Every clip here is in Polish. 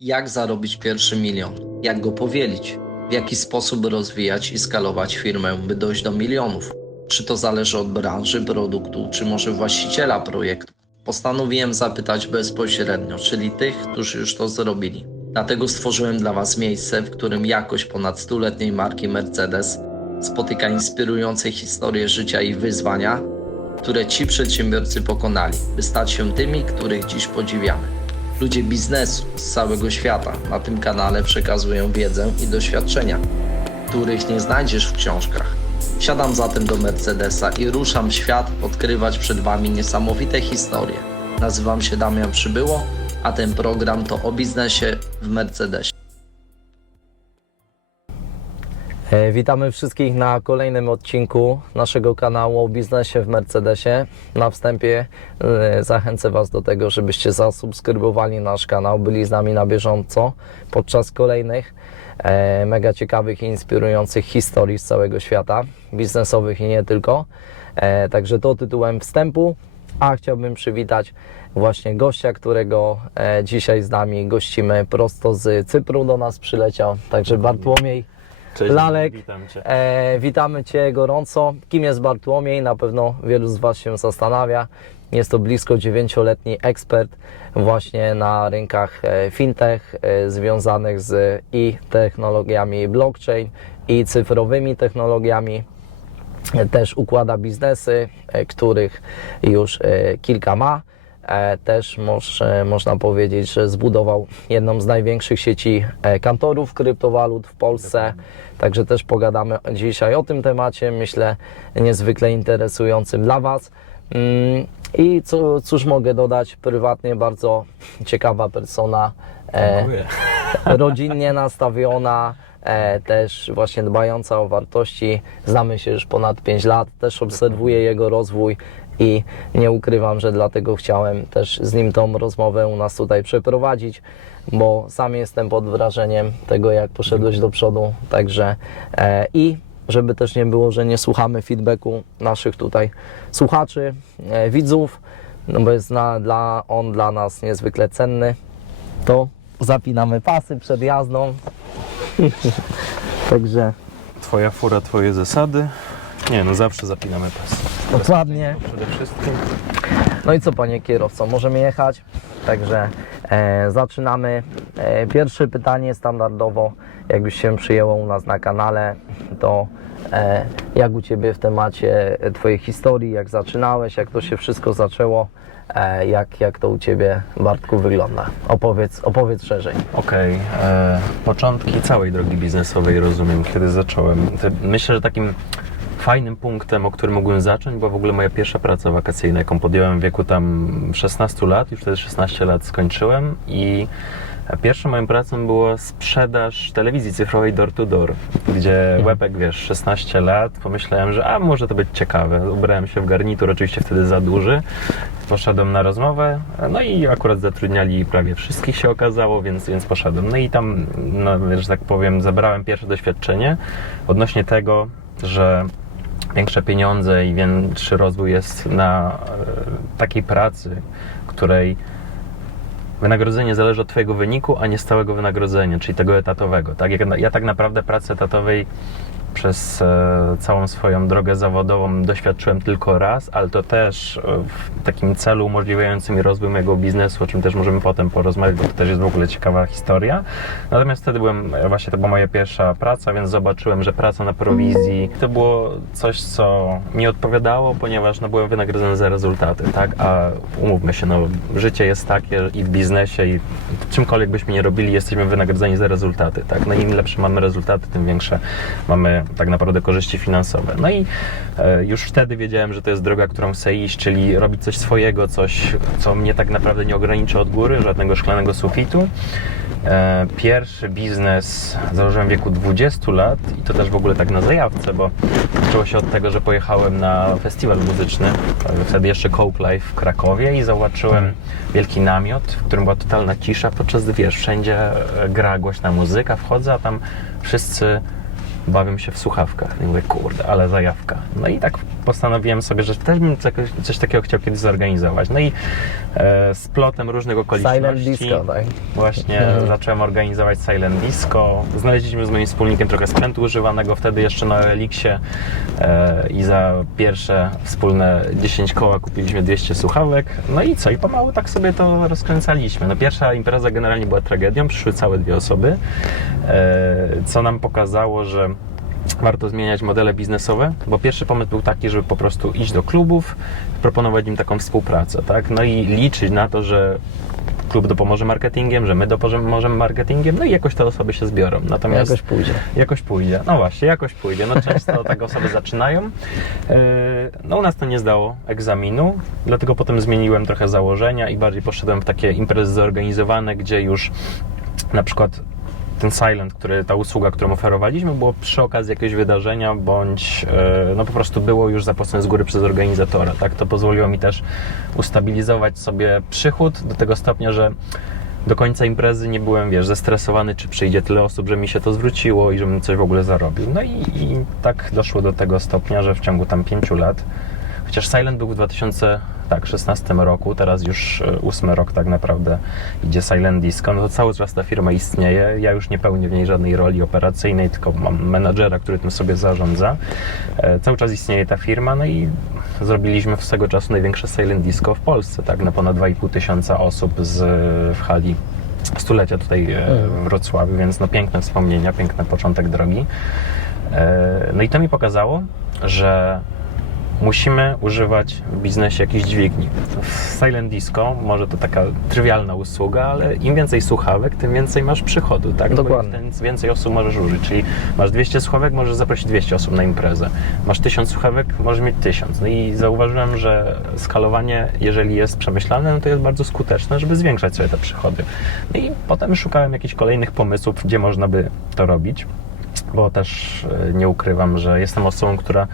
Jak zarobić pierwszy milion? Jak go powielić? W jaki sposób rozwijać i skalować firmę, by dojść do milionów? Czy to zależy od branży, produktu, czy może właściciela projektu? Postanowiłem zapytać bezpośrednio, czyli tych, którzy już to zrobili. Dlatego stworzyłem dla Was miejsce, w którym jakość ponad stuletniej marki Mercedes spotyka inspirujące historie życia i wyzwania, które ci przedsiębiorcy pokonali, by stać się tymi, których dziś podziwiamy. Ludzie biznesu z całego świata na tym kanale przekazują wiedzę i doświadczenia, których nie znajdziesz w książkach. Wsiadam zatem do Mercedesa i ruszam w świat odkrywać przed Wami niesamowite historie. Nazywam się Damian Przybyło, a ten program to o biznesie w Mercedesie. Witamy wszystkich na kolejnym odcinku naszego kanału o biznesie w Mercedesie. Na wstępie zachęcę Was do tego, żebyście zasubskrybowali nasz kanał, byli z nami na bieżąco podczas kolejnych mega ciekawych i inspirujących historii z całego świata, biznesowych i nie tylko. Także to tytułem wstępu, a chciałbym przywitać właśnie gościa, którego dzisiaj z nami gościmy prosto z Cypru, do nas przyleciał, także Bartłomiej. Cześć, Lalek, witam Cię. Witamy Cię gorąco. Kim jest Bartłomiej? Na pewno wielu z Was się zastanawia. Jest to blisko 9-letni ekspert właśnie na rynkach fintech związanych z technologiami blockchain i cyfrowymi technologiami. Też układa biznesy, których już kilka ma. Też można powiedzieć, że zbudował jedną z największych sieci kantorów kryptowalut w Polsce. Także też pogadamy dzisiaj o tym temacie, myślę niezwykle interesującym dla Was. I cóż mogę dodać, prywatnie bardzo ciekawa persona, rodzinnie nastawiona, też właśnie dbająca o wartości. Znamy się już ponad 5 lat, też obserwuję jego rozwój i nie ukrywam, że dlatego chciałem też z nim tą rozmowę u nas tutaj przeprowadzić, bo sam jestem pod wrażeniem tego, jak poszedłeś do przodu. Także i żeby też nie było, że nie słuchamy feedbacku naszych tutaj słuchaczy, widzów, no bo jest on dla nas niezwykle cenny, to zapinamy pasy przed jazdą. Także Twoja fura, Twoje zasady. Nie, no zawsze zapinamy pas. dokładnie. Przede wszystkim. No i co, panie kierowco, możemy jechać? Także zaczynamy. Pierwsze pytanie standardowo, jakbyś się przyjęło u nas na kanale, to jak u Ciebie w temacie Twojej historii, jak zaczynałeś, jak to się wszystko zaczęło, jak to u Ciebie, Bartku, wygląda? Opowiedz szerzej. Okej, początki całej drogi biznesowej rozumiem, kiedy zacząłem. Myślę, że takim fajnym punktem, o którym mogłem zacząć, była w ogóle moja pierwsza praca wakacyjna, jaką podjąłem w wieku tam 16 lat, już wtedy 16 lat skończyłem i pierwszą moją pracą była sprzedaż telewizji cyfrowej door to door, gdzie łebek, wiesz, 16 lat, pomyślałem, że może to być ciekawe. Ubrałem się w garnitur, oczywiście wtedy za duży, poszedłem na rozmowę, no i akurat zatrudniali prawie wszystkich, się okazało, więc poszedłem. No i tam, no, że tak powiem, zabrałem pierwsze doświadczenie odnośnie tego, że większe pieniądze i większy rozwój jest na takiej pracy, której wynagrodzenie zależy od Twojego wyniku, a nie stałego wynagrodzenia, czyli tego etatowego. Tak? Ja tak naprawdę pracy etatowej przez całą swoją drogę zawodową doświadczyłem tylko raz, ale to też w takim celu umożliwiającym mi rozwój mojego biznesu, o czym też możemy potem porozmawiać, bo to też jest w ogóle ciekawa historia. Natomiast wtedy to była moja pierwsza praca, więc zobaczyłem, że praca na prowizji to było coś, co mi odpowiadało, ponieważ byłem wynagrodzony za rezultaty, tak? A umówmy się, życie jest takie i w biznesie, i czymkolwiek byśmy nie robili, jesteśmy wynagrodzeni za rezultaty, tak? No im lepsze mamy rezultaty, tym większe mamy tak naprawdę korzyści finansowe. No i już wtedy wiedziałem, że to jest droga, którą chcę iść, czyli robić coś swojego, coś, co mnie tak naprawdę nie ograniczy od góry, żadnego szklanego sufitu. Pierwszy biznes założyłem w wieku 20 lat i to też w ogóle tak na zajawce, bo zaczęło się od tego, że pojechałem na festiwal muzyczny, wtedy jeszcze Coke Live w Krakowie, i zobaczyłem wielki namiot, w którym była totalna cisza, podczas gdy, wiesz, wszędzie gra głośna muzyka, wchodzę, a tam wszyscy bawią się w słuchawkach. I mówię, kurde, ale zajawka. No i tak postanowiłem sobie, że też bym coś takiego chciał kiedyś zorganizować. No i z plotem różnych okoliczności Silent disco, tak? właśnie zacząłem organizować Silent Disco. Znaleźliśmy z moim wspólnikiem trochę sprzętu używanego wtedy jeszcze na Elixie i za pierwsze wspólne 10 koła kupiliśmy 200 słuchawek. No i co? I pomału tak sobie to rozkręcaliśmy. No pierwsza impreza generalnie była tragedią, przyszły całe 2 osoby, co nam pokazało, że warto zmieniać modele biznesowe, bo pierwszy pomysł był taki, żeby po prostu iść do klubów, proponować im taką współpracę, tak? No i liczyć na to, że klub dopomoże marketingiem, że my dopomożemy marketingiem, no i jakoś te osoby się zbiorą. Natomiast Jakoś pójdzie. Jakoś pójdzie. No właśnie, jakoś pójdzie. No często tak osoby zaczynają. No u nas to nie zdało egzaminu, dlatego potem zmieniłem trochę założenia i bardziej poszedłem w takie imprezy zorganizowane, gdzie już na przykład ten Silent, ta usługa, którą oferowaliśmy, było przy okazji jakiegoś wydarzenia, bądź no po prostu było już zapłacone z góry przez organizatora. Tak? To pozwoliło mi też ustabilizować sobie przychód do tego stopnia, że do końca imprezy nie byłem, zestresowany, czy przyjdzie tyle osób, że mi się to zwróciło i żebym coś w ogóle zarobił. No i tak doszło do tego stopnia, że w ciągu tam 5 lat, chociaż Silent był w 2016 roku, teraz już 8 rok tak naprawdę idzie Silent Disco, no to cały czas ta firma istnieje. Ja już nie pełnię w niej żadnej roli operacyjnej, tylko mam menadżera, który tym sobie zarządza. Cały czas istnieje ta firma, no i zrobiliśmy z tego czasu największe Silent Disco w Polsce, tak, na ponad 2,5 tysiąca osób w hali stulecia tutaj w Wrocławiu, więc no piękne wspomnienia, piękny początek drogi. No i to mi pokazało, że musimy używać w biznesie jakichś dźwigni. W Silent Disco może to taka trywialna usługa, ale im więcej słuchawek, tym więcej masz przychodu, tak? Dokładnie. Tym więcej osób możesz użyć, czyli masz 200 słuchawek, możesz zaprosić 200 osób na imprezę. Masz 1000 słuchawek, możesz mieć 1000. No i zauważyłem, że skalowanie, jeżeli jest przemyślane, no to jest bardzo skuteczne, żeby zwiększać sobie te przychody. No i potem szukałem jakichś kolejnych pomysłów, gdzie można by to robić, bo też nie ukrywam, że jestem osobą, która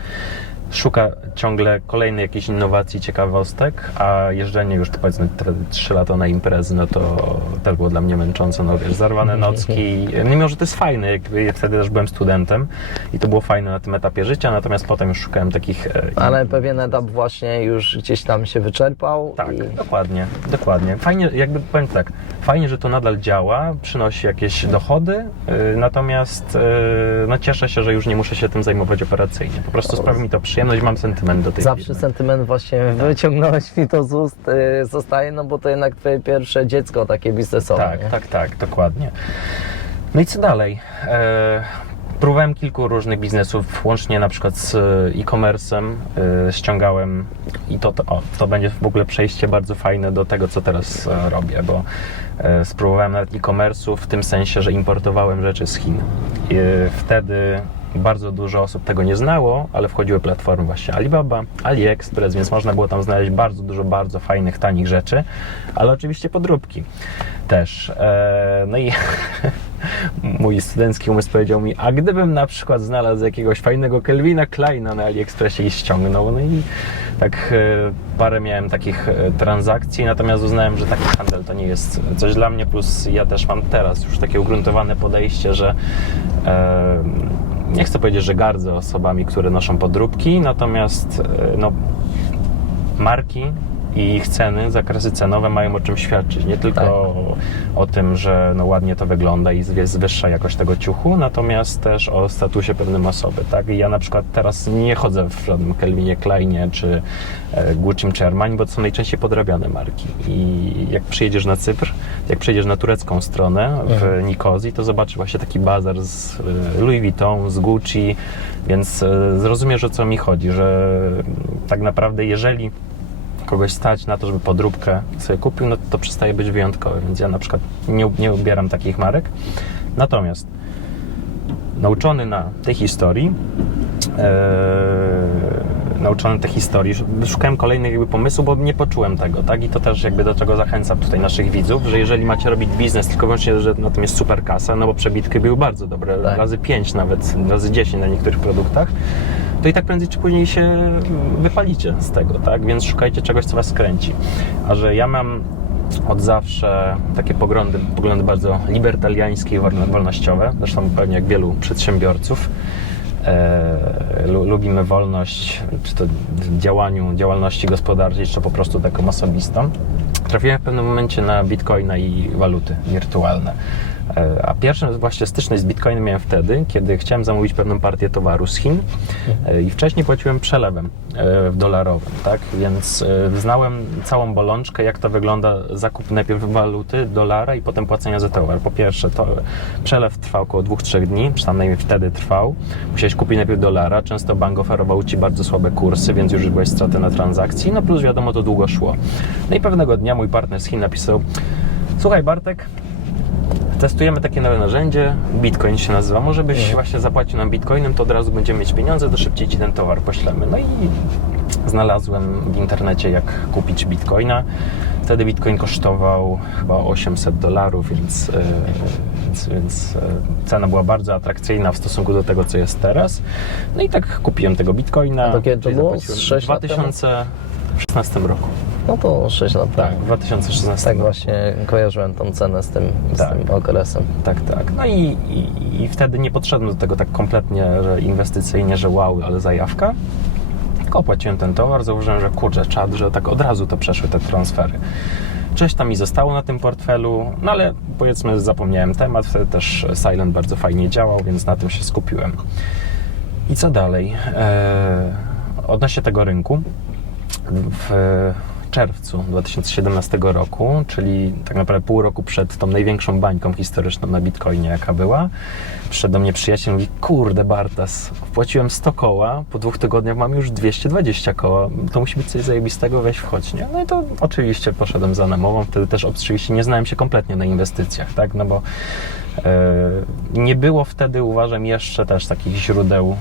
szuka ciągle kolejnej jakiejś innowacji, ciekawostek, a jeżdżenie już powiedzmy 3 lata na imprezy, no to też było dla mnie męczące, no wiesz, zarwane nocki, mimo że to jest fajne, ja wtedy też byłem studentem i to było fajne na tym etapie życia, natomiast potem już szukałem takich... Ale pewien etap właśnie już gdzieś tam się wyczerpał. Tak, dokładnie. Fajnie, jakby powiem tak, fajnie, że to nadal działa, przynosi jakieś dochody, natomiast no cieszę się, że już nie muszę się tym zajmować operacyjnie. Po prostu sprawi mi to przyjemność, mam sentyment do tej Zawsze firmy. sentyment właśnie wyciągnąłeś mi to z ust, zostaje, no bo to jednak twoje pierwsze dziecko takie biznesowe. Tak, dokładnie. No i co dalej? Próbowałem kilku różnych biznesów, łącznie na przykład z e-commerce'em, ściągałem i to będzie w ogóle przejście bardzo fajne do tego, co teraz robię, bo spróbowałem nawet e-commerce'u w tym sensie, że importowałem rzeczy z Chin. I wtedy bardzo dużo osób tego nie znało, ale wchodziły platformy właśnie Alibaba, AliExpress, więc można było tam znaleźć bardzo dużo bardzo fajnych, tanich rzeczy, ale oczywiście podróbki też. No i mój studencki umysł powiedział mi, a gdybym na przykład znalazł jakiegoś fajnego Calvina Kleina na AliExpressie i ściągnął, no i tak parę miałem takich transakcji, natomiast uznałem, że taki handel to nie jest coś dla mnie, plus ja też mam teraz już takie ugruntowane podejście, że nie chcę powiedzieć, że gardzę osobami, które noszą podróbki, natomiast no, marki i ich ceny, zakresy cenowe mają o czym świadczyć. Nie tylko o tym, że no, ładnie to wygląda i jest wyższa jakość tego ciuchu, natomiast też o statusie pewnym osoby. Tak? I ja na przykład teraz nie chodzę w żadnym Calvinie Kleinie czy Gucci czy Armani, bo to są najczęściej podrabiane marki. I jak przyjedziesz na Cypr, jak przyjedziesz na turecką stronę w Nikozji, to zobaczysz właśnie taki bazar z Louis Vuitton, z Gucci, więc zrozumiesz, o co mi chodzi, że tak naprawdę jeżeli kogoś stać na to, żeby podróbkę sobie kupił, no to przestaje być wyjątkowy, więc ja na przykład nie ubieram takich marek. Natomiast nauczony na tej historii, szukałem kolejnych jakby pomysłów, bo nie poczułem tego, tak? I to też jakby do czego zachęcam tutaj naszych widzów, że jeżeli macie robić biznes tylko wyłącznie, że na tym jest super kasa, no bo przebitki były bardzo dobre, razy 5 nawet, razy 10 na niektórych produktach, to i tak prędzej czy później się wypalicie z tego, tak? Więc szukajcie czegoś, co was kręci. A że ja mam od zawsze takie poglądy bardzo libertariańskie i wolnościowe, zresztą pewnie jak wielu przedsiębiorców. Lubimy wolność, czy to w działalności gospodarczej, czy to po prostu taką osobistą. Trafiłem w pewnym momencie na bitcoina i waluty wirtualne. A pierwszą właśnie styczność z bitcoinem miałem wtedy, kiedy chciałem zamówić pewną partię towaru z Chin i wcześniej płaciłem przelewem w dolarowym, tak? Więc znałem całą bolączkę, jak to wygląda zakup najpierw waluty, dolara i potem płacenia za towar. Po pierwsze, to przelew trwał około 2-3 dni, przynajmniej wtedy trwał. Musiałeś kupić najpierw dolara, często bank oferował Ci bardzo słabe kursy, więc już byłeś straty na transakcji, no plus wiadomo, to długo szło. No i pewnego dnia mój partner z Chin napisał: słuchaj Bartek, testujemy takie nowe narzędzie, Bitcoin się nazywa, może byś właśnie zapłacił nam Bitcoinem, to od razu będziemy mieć pieniądze, to szybciej Ci ten towar poślemy. No i znalazłem w internecie, jak kupić Bitcoina. Wtedy Bitcoin kosztował chyba $800, więc cena była bardzo atrakcyjna w stosunku do tego, co jest teraz. No i tak kupiłem tego Bitcoina. A to kiedy to było? W 6 lat temu? 2016 roku. No to 6 lat Tak, temu. w 2016 Tak roku. właśnie kojarzyłem tą cenę z tym okresem. Tak. No i wtedy nie podszedłem do tego tak kompletnie, że inwestycyjnie, że wow, ale zajawka. Tylko opłaciłem ten towar, zauważyłem, że kurczę, czad, że tak od razu to przeszły te transfery. Coś tam mi zostało na tym portfelu, no ale powiedzmy zapomniałem temat, wtedy też Silent bardzo fajnie działał, więc na tym się skupiłem. I co dalej? Odnośnie tego rynku, w czerwcu 2017 roku, czyli tak naprawdę pół roku przed tą największą bańką historyczną na Bitcoinie, jaka była, przyszedł do mnie przyjaciel i mówi: kurde Bartas, wpłaciłem 100 koła, po 2 tygodniach mam już 220 koła, to musi być coś zajebistego, weź wchodź, nie? No i to oczywiście poszedłem za namową, wtedy też oczywiście nie znałem się kompletnie na inwestycjach, tak, no bo nie było wtedy, uważam, jeszcze też takich źródeł,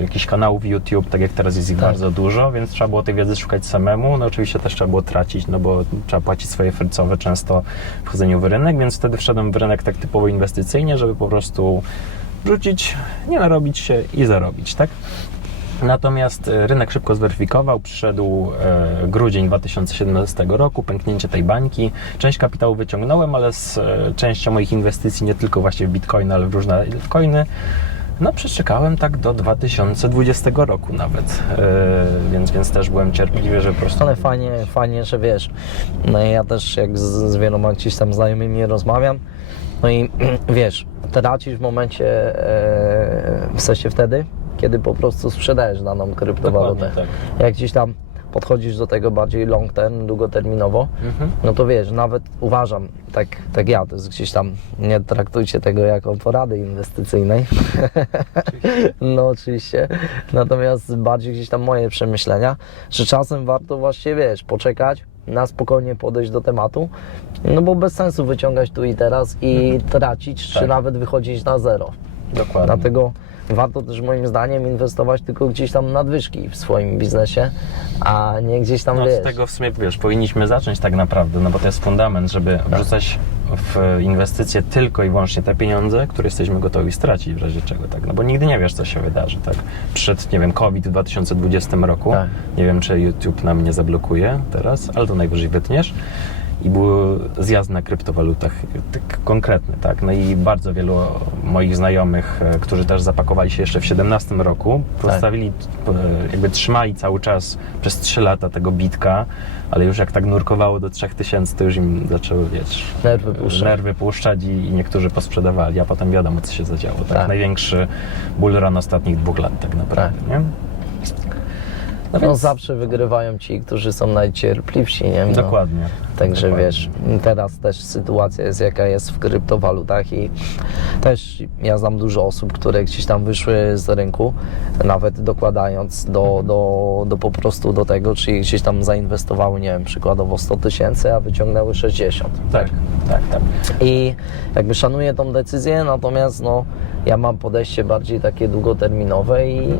jakichś kanałów YouTube, tak jak teraz jest ich bardzo dużo, więc trzeba było tej wiedzy szukać samemu. No oczywiście też trzeba było tracić, no bo trzeba płacić swoje frycowe często w wchodzeniu w rynek, więc wtedy wszedłem w rynek tak typowo inwestycyjnie, żeby po prostu wrzucić, nie narobić się i zarobić, tak? Natomiast rynek szybko zweryfikował, przyszedł grudzień 2017 roku, pęknięcie tej bańki. Część kapitału wyciągnąłem, ale z częścią moich inwestycji, nie tylko właśnie w Bitcoin, ale w różne altcoiny, no przeczekałem tak do 2020 roku nawet, więc też byłem cierpliwy, że po prostu... Ale fajnie, że wiesz, no ja też jak z wieloma gdzieś tam znajomymi rozmawiam, no i wiesz, tracisz w momencie, w sensie wtedy, kiedy po prostu sprzedajesz daną kryptowalutę. Dokładnie, tak. Jak gdzieś tam podchodzisz do tego bardziej long term, długoterminowo, no to wiesz, nawet uważam, tak ja, to jest gdzieś tam, nie traktujcie tego jako porady inwestycyjnej, no oczywiście, natomiast bardziej gdzieś tam moje przemyślenia, że czasem warto właśnie, wiesz, poczekać, na spokojnie podejść do tematu, no bo bez sensu wyciągać tu i teraz i tracić, czy nawet wychodzić na zero. Dokładnie. Dlatego warto też moim zdaniem inwestować tylko gdzieś tam nadwyżki w swoim biznesie, a nie gdzieś tam, no, wiesz... z tego w sumie, wiesz, powinniśmy zacząć tak naprawdę, no bo to jest fundament, żeby wrzucać w inwestycje tylko i wyłącznie te pieniądze, które jesteśmy gotowi stracić w razie czego, tak, no bo nigdy nie wiesz, co się wydarzy, tak. Przyszedł, nie wiem, COVID w 2020 roku, Tak. nie wiem, czy YouTube nam nie zablokuje teraz, ale to najwyżej wytniesz. I był zjazd na kryptowalutach, tak konkretny, tak. No i bardzo wielu moich znajomych, którzy też zapakowali się jeszcze w 2017 roku, postawili, jakby trzymali cały czas przez 3 lata tego bitka, ale już jak tak nurkowało do 3000, to już im zaczęły, wiesz, nerwy puszczać i niektórzy posprzedawali, a potem wiadomo, co się zadziało, tak. Tak. Największy bull run ostatnich 2 lat tak naprawdę, nie? No więc... zawsze wygrywają ci, którzy są najcierpliwsi, nie? No. Dokładnie. Także Dokładnie. wiesz, teraz też sytuacja jest jaka jest w kryptowalutach i też ja znam dużo osób, które gdzieś tam wyszły z rynku, nawet dokładając do po prostu do tego, czyli gdzieś tam zainwestowały, nie wiem, przykładowo 100 000, a wyciągnęły 60. Tak. I jakby szanuję tą decyzję, natomiast no, ja mam podejście bardziej takie długoterminowe i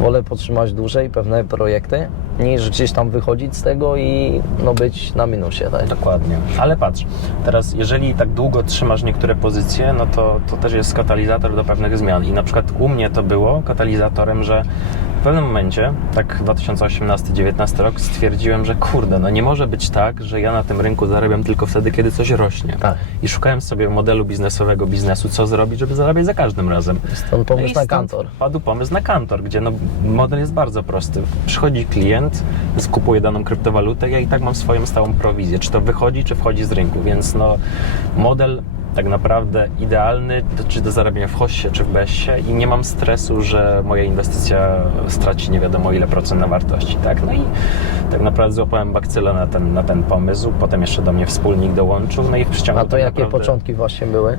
wolę podtrzymać dłużej pewne projekty, niż gdzieś tam wychodzić z tego i no, być na minusie. Tak? Dokładnie. Ale patrz, teraz jeżeli tak długo trzymasz niektóre pozycje, no to też jest katalizator do pewnych zmian. I na przykład u mnie to było katalizatorem, że w pewnym momencie, tak 2018-19 rok, stwierdziłem, że kurde, no nie może być tak, że ja na tym rynku zarabiam tylko wtedy, kiedy coś rośnie. Tak. I szukałem sobie modelu biznesowego biznesu, co zrobić, żeby zarabiać za każdym razem. Stąd pomysł na stąd kantor. Padł pomysł na kantor, gdzie no, model jest bardzo prosty. Przychodzi klient, skupuje daną kryptowalutę, ja i tak mam swoją stałą prowizję. Czy to wychodzi, czy wchodzi z rynku, więc no model tak naprawdę idealny, czy do zarabiania w Hossie, czy w Bessie i nie mam stresu, że moja inwestycja straci nie wiadomo ile procent na wartości, tak? No i tak naprawdę złapałem bakcylę na ten pomysł, potem jeszcze do mnie wspólnik dołączył, no i w przeciągu A to tak jakie naprawdę... początki właśnie były?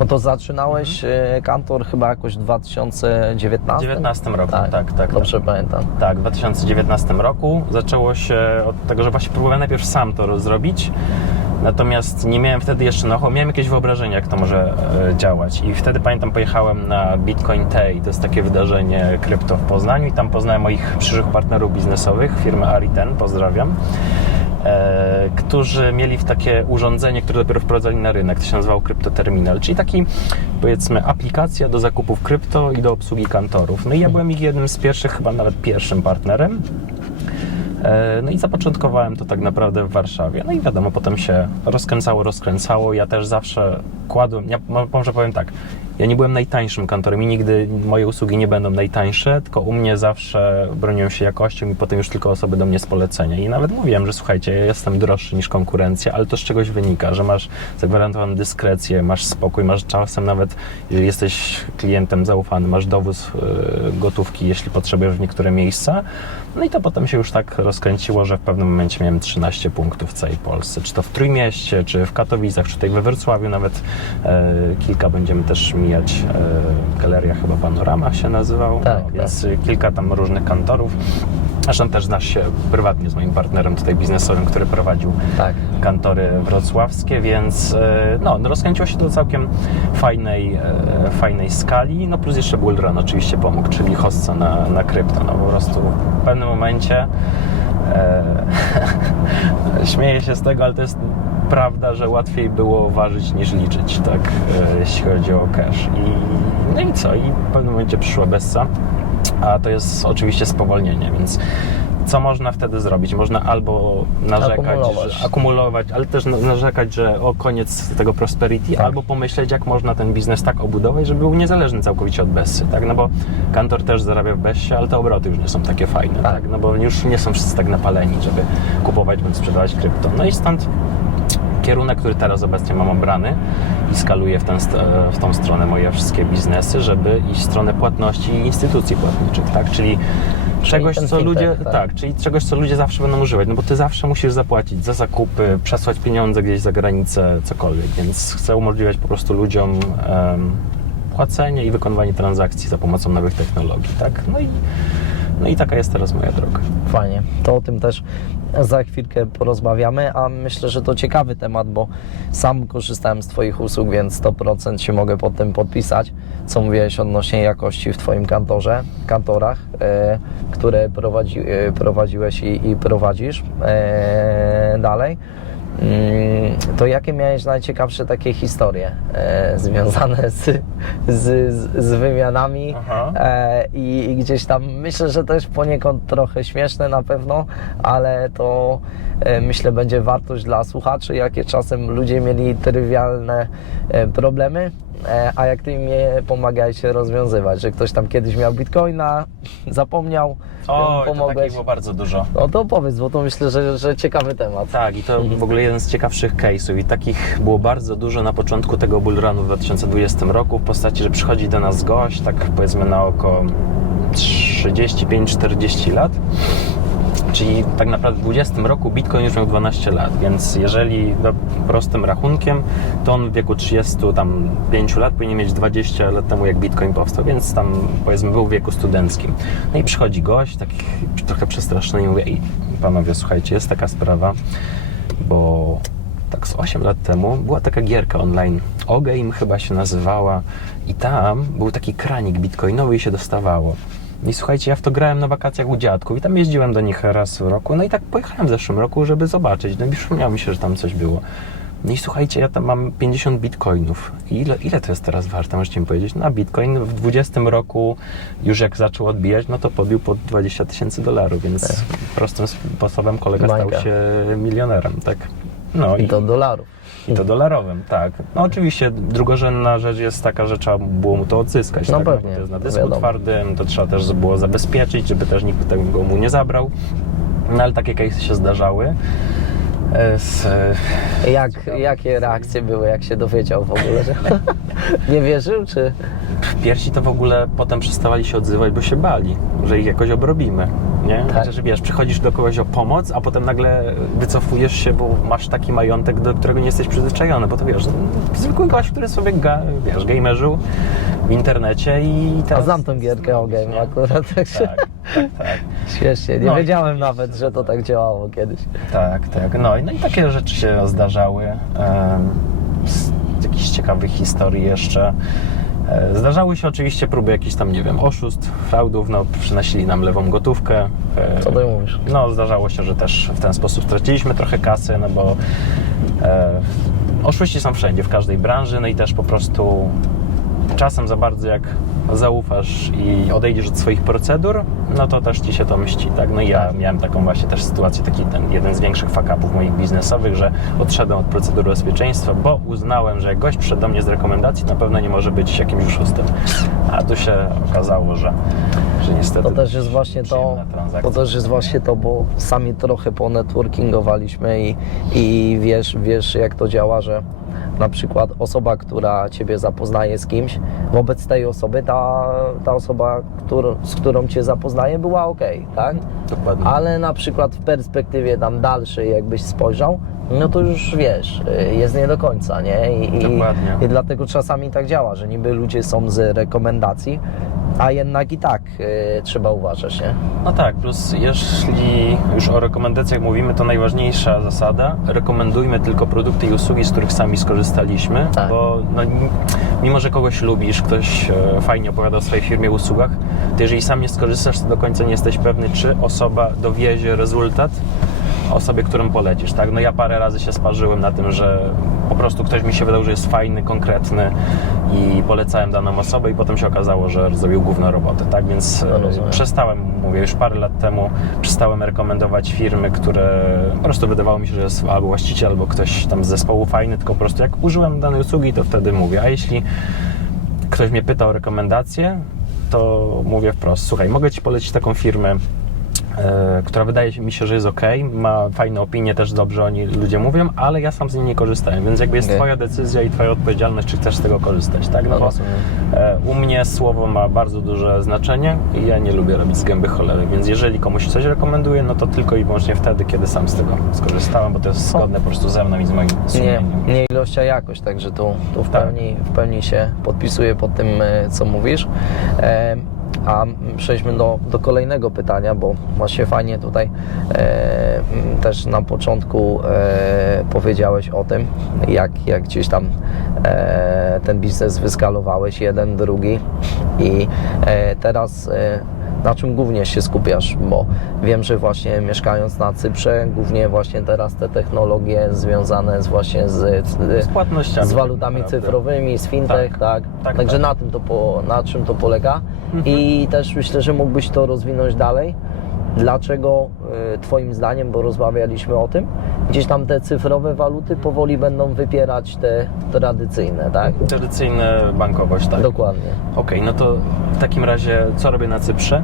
No to zaczynałeś kantor chyba jakoś w 2019? W 2019 roku, tak. Dobrze pamiętam. Tak, w 2019 roku zaczęło się od tego, że właśnie próbowałem najpierw sam to zrobić, natomiast nie miałem wtedy jeszcze know-how, miałem jakieś wyobrażenie, jak to może działać i wtedy pamiętam, pojechałem na Bitcoin Day, to jest takie wydarzenie krypto w Poznaniu i tam poznałem moich przyszłych partnerów biznesowych, firmy Ariten, pozdrawiam, którzy mieli takie urządzenie, które dopiero wprowadzali na rynek, to się nazywało Crypto Terminal, czyli taki, powiedzmy, aplikacja do zakupów krypto i do obsługi kantorów. No i ja byłem ich jednym z pierwszych, chyba nawet pierwszym partnerem. No i zapoczątkowałem to tak naprawdę w Warszawie. No i wiadomo, potem się rozkręcało. Ja też zawsze kładłem, ja może powiem tak, ja nie byłem najtańszym kantorem i nigdy moje usługi nie będą najtańsze, tylko u mnie zawsze bronią się jakością i potem już tylko osoby do mnie z polecenia. I nawet mówiłem, że słuchajcie, ja jestem droższy niż konkurencja, ale to z czegoś wynika, że masz zagwarantowaną dyskrecję, masz spokój, masz czasem nawet, jeżeli jesteś klientem zaufany, masz dowóz gotówki, jeśli potrzebujesz w niektóre miejsca. No i to potem się już tak rozkręciło, że w pewnym momencie miałem 13 punktów w całej Polsce. Czy to w Trójmieście, czy w Katowicach, czy tutaj we Wrocławiu nawet kilka będziemy też mijać. Galeria chyba Panorama się nazywał, Tak, no, więc kilka tam różnych kantorów. Zresztą też znasz się prywatnie z moim partnerem tutaj biznesowym, który prowadził kantory wrocławskie, więc no, rozkręciło się do całkiem fajnej skali, no plus jeszcze Bullrun oczywiście pomógł, czyli hostca na krypto, no po prostu w pewnym momencie śmieję się z tego, ale to jest prawda, że łatwiej było ważyć niż liczyć, tak, jeśli chodzi o cash. No i co? I w pewnym momencie przyszła Bessa, a to jest oczywiście spowolnienie, więc co można wtedy zrobić? Można albo narzekać, akumulować, ale też narzekać, że o koniec tego prosperity, albo pomyśleć, jak można ten biznes tak obudować, żeby był niezależny całkowicie od Bessy, tak? No bo kantor też zarabia w Bessie, ale te obroty już nie są takie fajne, tak? No bo już nie są wszyscy tak napaleni, żeby kupować bądź sprzedawać krypto. No i stąd kierunek, który teraz obecnie mam obrany i skaluję w tą stronę moje wszystkie biznesy, żeby iść w stronę płatności i instytucji płatniczych, tak? Czyli czegoś, co ludzie, czyli czegoś, co ludzie zawsze będą używać, no bo ty zawsze musisz zapłacić za zakupy, przesłać pieniądze gdzieś za granicę, cokolwiek, więc chcę umożliwiać po prostu ludziom płacenie i wykonywanie transakcji za pomocą nowych technologii, tak? No i taka jest teraz moja droga. Fajnie, to o tym też za chwilkę porozmawiamy, a myślę, że to ciekawy temat, bo sam korzystałem z Twoich usług, więc 100% się mogę pod tym podpisać, co mówiłeś odnośnie jakości w Twoim kantorach, które prowadziłeś i prowadzisz dalej. To jakie miałeś najciekawsze takie historie związane z wymianami i gdzieś tam, myślę, że też poniekąd trochę śmieszne na pewno, ale to myślę będzie wartość dla słuchaczy, jakie czasem ludzie mieli trywialne problemy, a jak Ty im je pomagałeś się rozwiązywać, że ktoś tam kiedyś miał bitcoina, zapomniał, pomogłeś. To takich było bardzo dużo. No to opowiedz, bo to myślę, że ciekawy temat. Tak, i to w ogóle jeden z ciekawszych case'ów i takich było bardzo dużo na początku tego bullrunu w 2020 roku w postaci, że przychodzi do nas gość, tak powiedzmy na około 35-40 lat. Czyli tak naprawdę w 2020 roku Bitcoin już miał 12 lat, więc jeżeli prostym rachunkiem, to on w wieku 35 lat powinien mieć 20 lat temu, jak Bitcoin powstał, więc tam powiedzmy był w wieku studenckim. No i przychodzi gość, taki trochę przestraszony i mówi: ej, panowie, słuchajcie, jest taka sprawa, bo tak z 8 lat temu była taka gierka online, O-Game chyba się nazywała i tam był taki kranik bitcoinowy i się dostawało. I słuchajcie, ja w to grałem na wakacjach u dziadków i tam jeździłem do nich raz w roku, no i tak pojechałem w zeszłym roku, żeby zobaczyć, no i przypomniało mi się, że tam coś było. No i słuchajcie, ja tam mam 50 bitcoinów. I ile to jest teraz warte? Możecie mi powiedzieć? No, bitcoin w 20 roku, już jak zaczął odbijać, no to podbił pod $20,000, więc prostym sposobem kolega Bańka. stał się milionerem, tak? No I to dolarów. i to dolarowym, tak. No oczywiście drugorzędna rzecz jest taka, że trzeba było mu to odzyskać. No tak? pewnie, To jest na to dysku wiadomo. twardym, to trzeba też było zabezpieczyć, żeby też nikt tego mu nie zabrał. No ale takie case'y się zdarzały. Jakie reakcje były, jak się dowiedział w ogóle, że nie wierzył, czy... Pierwsi to w ogóle potem przestawali się odzywać, bo się bali, że ich jakoś obrobimy, nie? Tak. Znaczy, wiesz, przychodzisz do kogoś o pomoc, a potem nagle wycofujesz się, bo masz taki majątek, do którego nie jesteś przyzwyczajony, bo to wiesz, zwykły gość, który sobie, gamerzył w internecie i teraz... A znam tą gierkę o game akurat, także Tak. śmiesznie. Nie No i- wiedziałem nawet, że to tak działało kiedyś. Tak. No i takie rzeczy się zdarzały. Z jakichś ciekawych historii jeszcze. Zdarzały się oczywiście próby jakichś tam, nie wiem, oszustw, fraudów, no przynosili nam lewą gotówkę. Co ty mówisz? No zdarzało się, że też w ten sposób straciliśmy trochę kasy, no bo oszuści są wszędzie, w każdej branży, no i też po prostu czasem za bardzo jak zaufasz i odejdziesz od swoich procedur, no to też ci się to mści, tak? No i ja miałem taką właśnie też sytuację, jeden z większych fuck-upów moich biznesowych, że odszedłem od procedur bezpieczeństwa, bo uznałem, że jak gość przyszedł do mnie z rekomendacji, na pewno nie może być jakimś oszustem. A tu się okazało, że niestety To też jest właśnie to, przyjemna transakcja. bo sami trochę ponetworkingowaliśmy i wiesz jak to działa, że na przykład osoba, która Ciebie zapoznaje z kimś, wobec tej osoby ta osoba, z którą Cię zapoznaje, była okej, tak? Dokładnie. Ale na przykład w perspektywie tam dalszej, jakbyś spojrzał, no to już wiesz, jest nie do końca, nie? Dokładnie. I dlatego czasami tak działa, że niby ludzie są z rekomendacji, a jednak i tak trzeba uważać, nie? No tak, plus jeśli już o rekomendacjach mówimy, to najważniejsza zasada, rekomendujmy tylko produkty i usługi, z których sami skorzystaliśmy, Tak. bo no, mimo, że kogoś lubisz, ktoś fajnie opowiada o swojej firmie, usługach, to jeżeli sam nie skorzystasz, to do końca nie jesteś pewny, czy osoba dowiezie rezultat osobie, którą polecisz, tak? No ja parę razy się sparzyłem na tym, że po prostu ktoś mi się wydał, że jest fajny, konkretny i polecałem daną osobę i potem się okazało, że zrobił gówno robotę, tak? Więc No, rozumiem. przestałem, mówię, już parę lat temu przestałem rekomendować firmy, które po prostu wydawało mi się, że jest albo właściciel, albo ktoś tam z zespołu fajny, tylko po prostu jak użyłem danej usługi, to wtedy mówię, a jeśli ktoś mnie pyta o rekomendację, to mówię wprost, słuchaj, mogę Ci polecić taką firmę, która wydaje mi się, że jest ok, ma fajne opinie, też dobrze o niej ludzie mówią, ale ja sam z niej nie korzystałem, więc jakby jest Okay. Twoja decyzja i Twoja odpowiedzialność, czy chcesz z tego korzystać, tak? No bo rozumiem. u mnie słowo ma bardzo duże znaczenie i ja nie lubię robić z gęby cholery, więc jeżeli komuś coś rekomenduję, no to tylko i wyłącznie wtedy, kiedy sam z tego skorzystałem, bo to jest zgodne po prostu ze mną i z moim sumieniem. Nie ilość, a jakość, także tu w Tak. pełni się podpisuję pod tym, co mówisz. A przejdźmy do kolejnego pytania, bo właśnie fajnie tutaj też na początku powiedziałeś o tym, jak gdzieś tam ten biznes wyskalowałeś, jeden, drugi i teraz na czym głównie się skupiasz, bo wiem, że właśnie mieszkając na Cyprze, głównie właśnie teraz te technologie związane właśnie Z płatnościami. z walutami tak naprawdę. cyfrowymi, z fintech, tak. Także tak. na czym to polega i też myślę, że mógłbyś to rozwinąć dalej. Dlaczego Twoim zdaniem, bo rozmawialiśmy o tym, gdzieś tam te cyfrowe waluty powoli będą wypierać te tradycyjne, tak? Tradycyjna bankowość, tak. Dokładnie. Okej, no to w takim razie co robię na Cyprze?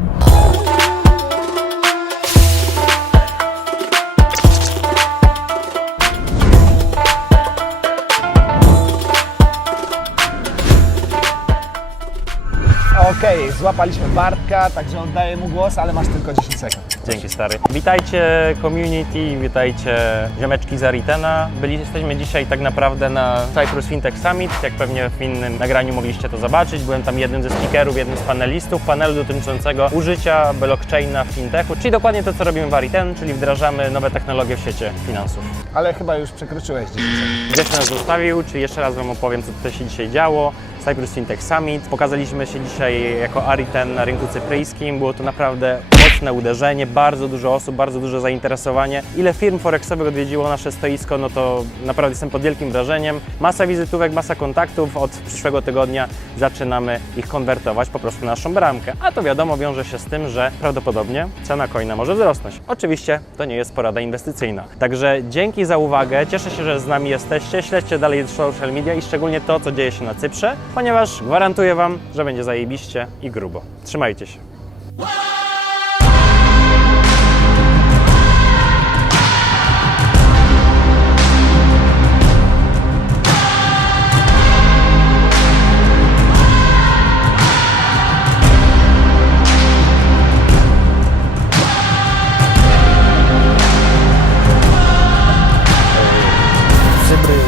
Okej, złapaliśmy Bartka, także oddaję mu głos, ale masz tylko 10 sekund. Dzięki stary. Witajcie community, witajcie ziomeczki z Aritena. Jesteśmy dzisiaj tak naprawdę na Cyprus Fintech Summit, jak pewnie w innym nagraniu mogliście to zobaczyć. Byłem tam jednym ze speakerów, jednym z panelistów, panelu dotyczącego użycia blockchaina w fintechu, czyli dokładnie to, co robimy w Ariten, czyli wdrażamy nowe technologie w świecie finansów. Ale chyba już przekroczyłeś 10 sekund. Gdzieś nas zostawił, czyli jeszcze raz Wam opowiem, co tutaj się dzisiaj działo. Cyprus Fintech Summit. Pokazaliśmy się dzisiaj jako Ariten na rynku cypryjskim. Było to naprawdę mocne uderzenie, bardzo dużo osób, bardzo duże zainteresowanie. Ile firm forexowych odwiedziło nasze stoisko, no to naprawdę jestem pod wielkim wrażeniem. Masa wizytówek, masa kontaktów. Od przyszłego tygodnia zaczynamy ich konwertować po prostu na naszą bramkę. A to wiadomo, wiąże się z tym, że prawdopodobnie cena coina może wzrosnąć. Oczywiście to nie jest porada inwestycyjna. Także dzięki za uwagę. Cieszę się, że z nami jesteście. Śledźcie dalej social media i szczególnie to, co dzieje się na Cyprze, ponieważ gwarantuję Wam, że będzie zajebiście i grubo. Trzymajcie się.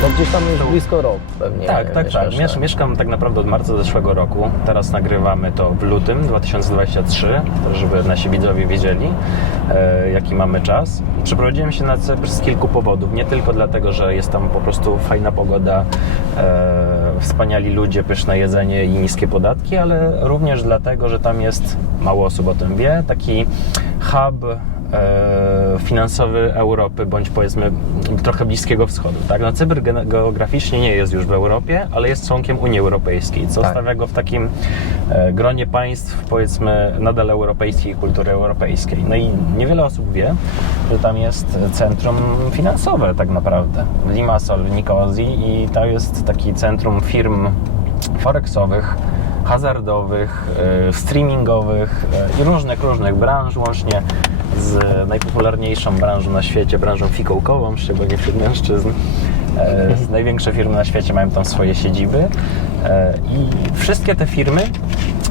To gdzieś tam już blisko rok pewnie. Tak. Mieszkam tak naprawdę od marca zeszłego roku. Teraz nagrywamy to w lutym 2023, żeby nasi widzowie wiedzieli, jaki mamy czas. Przeprowadziłem się na Cypr z kilku powodów. Nie tylko dlatego, że jest tam po prostu fajna pogoda, wspaniali ludzie, pyszne jedzenie i niskie podatki, ale również dlatego, że tam jest, mało osób o tym wie, taki hub finansowy Europy, bądź powiedzmy trochę Bliskiego Wschodu. Tak? No, Cypr geograficznie nie jest już w Europie, ale jest członkiem Unii Europejskiej, co stawia go w takim gronie państw, powiedzmy, nadal europejskiej kultury europejskiej. No i niewiele osób wie, że tam jest centrum finansowe tak naprawdę. Limassol, Nikozji, i to jest taki centrum firm forexowych, hazardowych, streamingowych i różnych branż, łącznie z najpopularniejszą branżą na świecie, branżą fikołkową, szczególnie wśród mężczyzn. Największe firmy na świecie mają tam swoje siedziby i wszystkie te firmy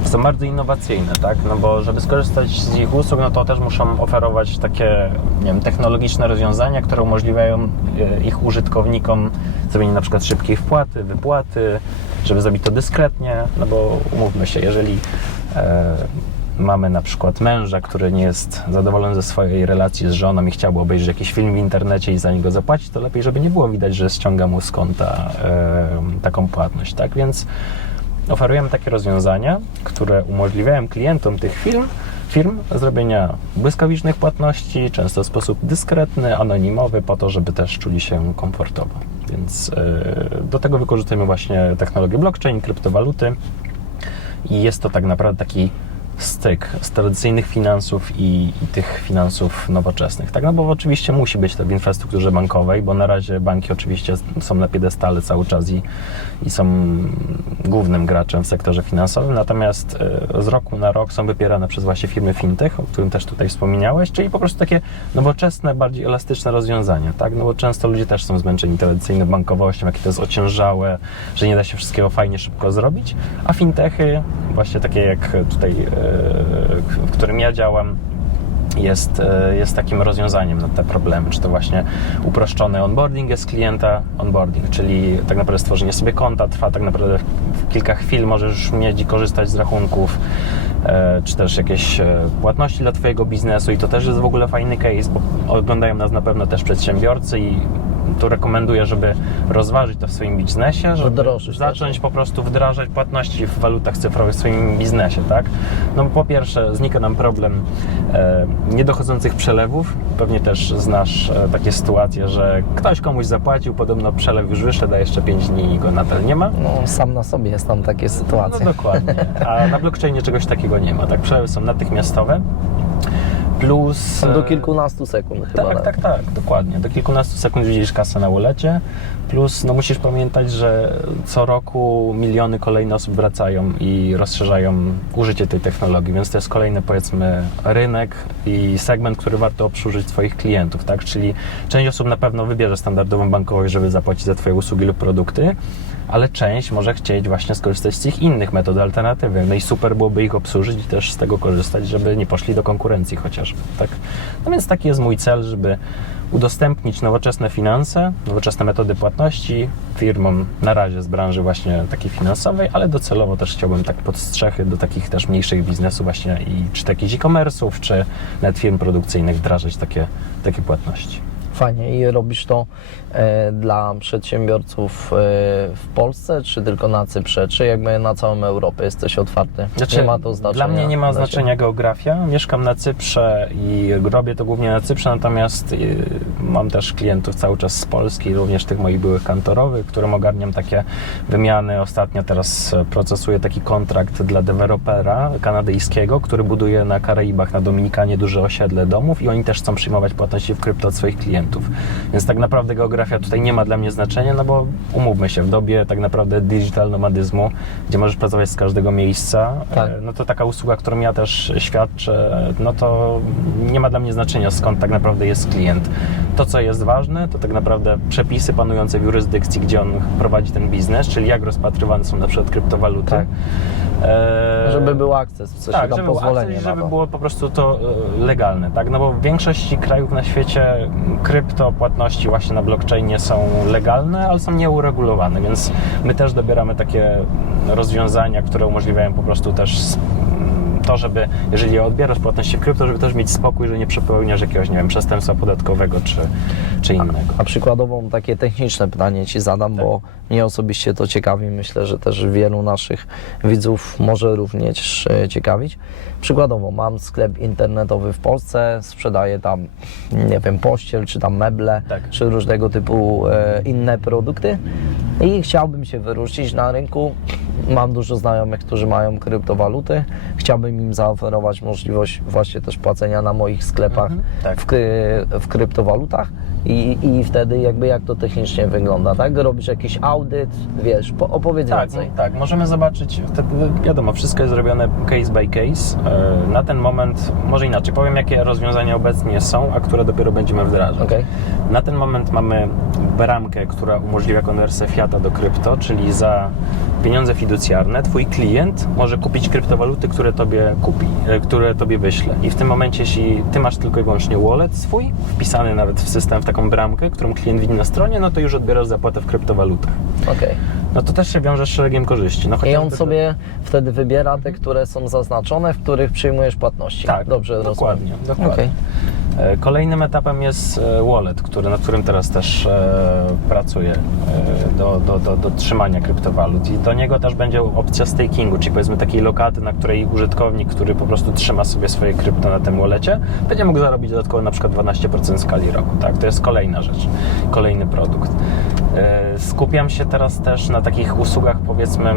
są bardzo innowacyjne, tak? No bo żeby skorzystać z ich usług, no to też muszą oferować takie, nie wiem, technologiczne rozwiązania, które umożliwiają ich użytkownikom zrobienie na przykład szybkiej wpłaty, wypłaty, żeby zrobić to dyskretnie, no bo umówmy się, jeżeli mamy na przykład męża, który nie jest zadowolony ze swojej relacji z żoną i chciałby obejrzeć jakiś film w internecie i za niego zapłacić, to lepiej, żeby nie było widać, że ściąga mu z konta taką płatność, tak? Więc oferujemy takie rozwiązania, które umożliwiają klientom tych firm zrobienia błyskawicznych płatności, często w sposób dyskretny, anonimowy, po to, żeby też czuli się komfortowo. Więc do tego wykorzystujemy właśnie technologię blockchain, kryptowaluty i jest to tak naprawdę taki styk z tradycyjnych finansów i tych finansów nowoczesnych. Tak, no bo oczywiście musi być to w infrastrukturze bankowej, bo na razie banki oczywiście są na piedestale cały czas i są głównym graczem w sektorze finansowym, natomiast z roku na rok są wypierane przez właśnie firmy fintech, o którym też tutaj wspomniałeś, czyli po prostu takie nowoczesne, bardziej elastyczne rozwiązania, tak? No bo często ludzie też są zmęczeni tradycyjną bankowością, jakie to jest ociężałe, że nie da się wszystkiego fajnie, szybko zrobić, a fintechy, właśnie takie jak tutaj, w którym ja działam, jest takim rozwiązaniem na te problemy, czy to właśnie uproszczony onboarding jest klienta, czyli tak naprawdę stworzenie sobie konta trwa tak naprawdę w kilka chwil, możesz już mieć i korzystać z rachunków, czy też jakieś płatności dla Twojego biznesu i to też jest w ogóle fajny case, bo oglądają nas na pewno też przedsiębiorcy i tu rekomenduję, żeby rozważyć to w swoim biznesie, żeby zacząć po prostu wdrażać płatności w walutach cyfrowych w swoim biznesie, tak? No bo po pierwsze znika nam problem niedochodzących przelewów. Pewnie też znasz takie sytuacje, że ktoś komuś zapłacił, podobno przelew już wyszedł, a jeszcze 5 dni go nadal nie ma. No sam na sobie jest tam takie sytuacje. No dokładnie, a na blockchainie czegoś takiego nie ma, tak? Przelewy są natychmiastowe. Plus... Do kilkunastu sekund chyba. Tak, dokładnie. Do kilkunastu sekund widzisz kasę na ulecie. Plus, no musisz pamiętać, że co roku miliony kolejnych osób wracają i rozszerzają użycie tej technologii, więc to jest kolejny, powiedzmy, rynek i segment, który warto obsłużyć swoich klientów, tak? Czyli część osób na pewno wybierze standardową bankowość, żeby zapłacić za Twoje usługi lub produkty, ale część może chcieć właśnie skorzystać z tych innych metod alternatywnych. No i super byłoby ich obsłużyć i też z tego korzystać, żeby nie poszli do konkurencji chociażby, tak? No więc taki jest mój cel, żeby udostępnić nowoczesne finanse, nowoczesne metody płatności firmom na razie z branży właśnie takiej finansowej, ale docelowo też chciałbym tak pod strzechy do takich też mniejszych biznesów właśnie i czy to jakichś e-commerce'ów, czy nawet firm produkcyjnych wdrażać takie płatności. Fajnie. I robisz to dla przedsiębiorców w Polsce, czy tylko na Cyprze, czy jakby na całą Europę jesteś otwarty? Znaczy, Nie ma to znaczenia? dla mnie nie ma dla znaczenia siebie? geografia. Mieszkam na Cyprze i robię to głównie na Cyprze, natomiast mam też klientów cały czas z Polski, również tych moich byłych kantorowych, którym ogarniam takie wymiany. Ostatnio teraz procesuję taki kontrakt dla dewelopera kanadyjskiego, który buduje na Karaibach, na Dominikanie duże osiedle domów i oni też chcą przyjmować płatności w krypto od swoich klientów. Więc tak naprawdę geografia tutaj nie ma dla mnie znaczenia, no bo umówmy się, w dobie tak naprawdę digital nomadyzmu, gdzie możesz pracować z każdego miejsca, Tak. no to taka usługa, którą ja też świadczę, no to nie ma dla mnie znaczenia, skąd tak naprawdę jest klient. To, co jest ważne, to tak naprawdę przepisy panujące w jurysdykcji, gdzie on prowadzi ten biznes, czyli jak rozpatrywane są na przykład kryptowaluty. Tak. Żeby był akces, w sensie Tak, tam żeby był pozwolenie akces, na żeby to. było po prostu to legalne, tak? No bo w większości krajów na świecie kryptopłatności właśnie na blockchainie są legalne, ale są nieuregulowane, więc my też dobieramy takie rozwiązania, które umożliwiają po prostu też to, żeby jeżeli odbierasz płatności w krypto, żeby też mieć spokój, że nie przepełniasz jakiegoś, nie wiem, przestępstwa podatkowego czy innego. A przykładowo takie techniczne pytanie Ci zadam, bo mnie osobiście to ciekawi, myślę, że też wielu naszych widzów może również ciekawić. Przykładowo mam sklep internetowy w Polsce, sprzedaję tam, nie wiem, pościel, czy tam meble, Tak. czy różnego typu inne produkty i chciałbym się wyróżnić na rynku. Mam dużo znajomych, którzy mają kryptowaluty. Chciałbym im zaoferować możliwość właśnie też płacenia na moich sklepach tak. w kryptowalutach i wtedy jakby jak to technicznie wygląda, tak? Robisz jakiś audyt, wiesz, opowiedz Tak, więcej. tak, możemy zobaczyć, wiadomo, wszystko jest zrobione case by case. Na ten moment, może inaczej, powiem jakie rozwiązania obecnie są, a które dopiero będziemy wdrażać. Okej. Na ten moment mamy bramkę, która umożliwia konwersję fiata do krypto, czyli za pieniądze fiducjarne twój klient może kupić kryptowaluty, które tobie wyśle. I w tym momencie, jeśli ty masz tylko i wyłącznie wallet swój, wpisany nawet w system, w taką bramkę, którą klient widzi na stronie, no to już odbierasz zapłatę w kryptowalutach. Okej. No to też się wiąże z szeregiem korzyści. No, I chociażby on sobie wtedy wybiera te, które są zaznaczone, w których przyjmujesz płatności. Tak, Dobrze dokładnie. rozumiem. Okej. Kolejnym etapem jest wallet, nad którym teraz też pracuję do trzymania kryptowalut i do niego też będzie opcja stakingu, czyli powiedzmy takiej lokaty, na której użytkownik, który po prostu trzyma sobie swoje krypto na tym wallecie, będzie mógł zarobić dodatkowo na przykład 12% w skali roku. Tak? To jest kolejna rzecz, kolejny produkt. Skupiam się teraz też na takich usługach, powiedzmy,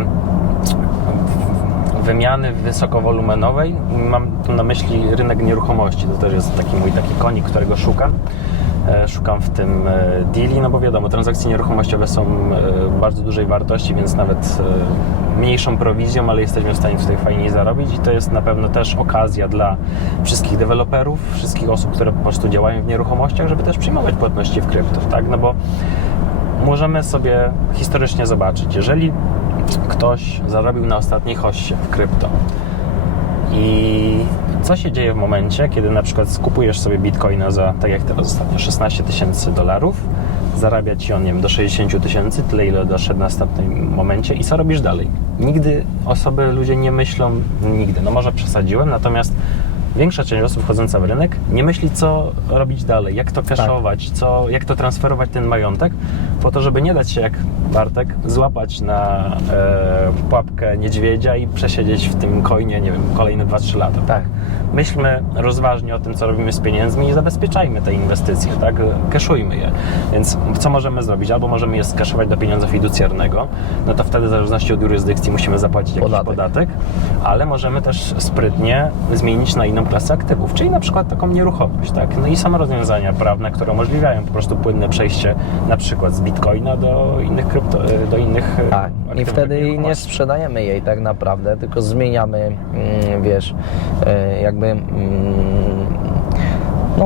wymiany wysokowolumenowej. Mam tu na myśli rynek nieruchomości. To też jest taki mój konik, którego szukam. Szukam w tym deali, no bo wiadomo, transakcje nieruchomościowe są bardzo dużej wartości, więc nawet mniejszą prowizją, ale jesteśmy w stanie tutaj fajniej zarobić i to jest na pewno też okazja dla wszystkich deweloperów, wszystkich osób, które po prostu działają w nieruchomościach, żeby też przyjmować płatności w krypto, tak? No bo możemy sobie historycznie zobaczyć, jeżeli ktoś zarobił na ostatniej hoście w krypto i co się dzieje w momencie, kiedy na przykład skupujesz sobie bitcoina za, tak jak teraz ostatnio, $16,000, zarabia ci on, nie wiem, do 60 000, tyle ile doszedł na następnym momencie i co robisz dalej? Nigdy ludzie nie myślą, no może przesadziłem, natomiast większa część osób wchodząca w rynek nie myśli, co robić dalej, jak to cashować, jak to transferować ten majątek, po to, żeby nie dać się, jak Bartek, złapać na pułapkę niedźwiedzia i przesiedzieć w tym coinie, nie wiem, kolejne 2-3 lata. Tak. Myślmy rozważnie o tym, co robimy z pieniędzmi i zabezpieczajmy te inwestycje, tak? Cashujmy je. Więc co możemy zrobić? Albo możemy je skaszować do pieniądza fiducjarnego, no to wtedy w zależności od jurysdykcji musimy zapłacić jakiś podatek, ale możemy też sprytnie zmienić na inną klasę aktywów, czyli na przykład taką nieruchomość, tak? No i są rozwiązania prawne, które umożliwiają po prostu płynne przejście na przykład z bitcoina do innych Tak, i aktywów wtedy nie nieruchomości. sprzedajemy jej tak naprawdę, tylko zmieniamy, wiesz, jakby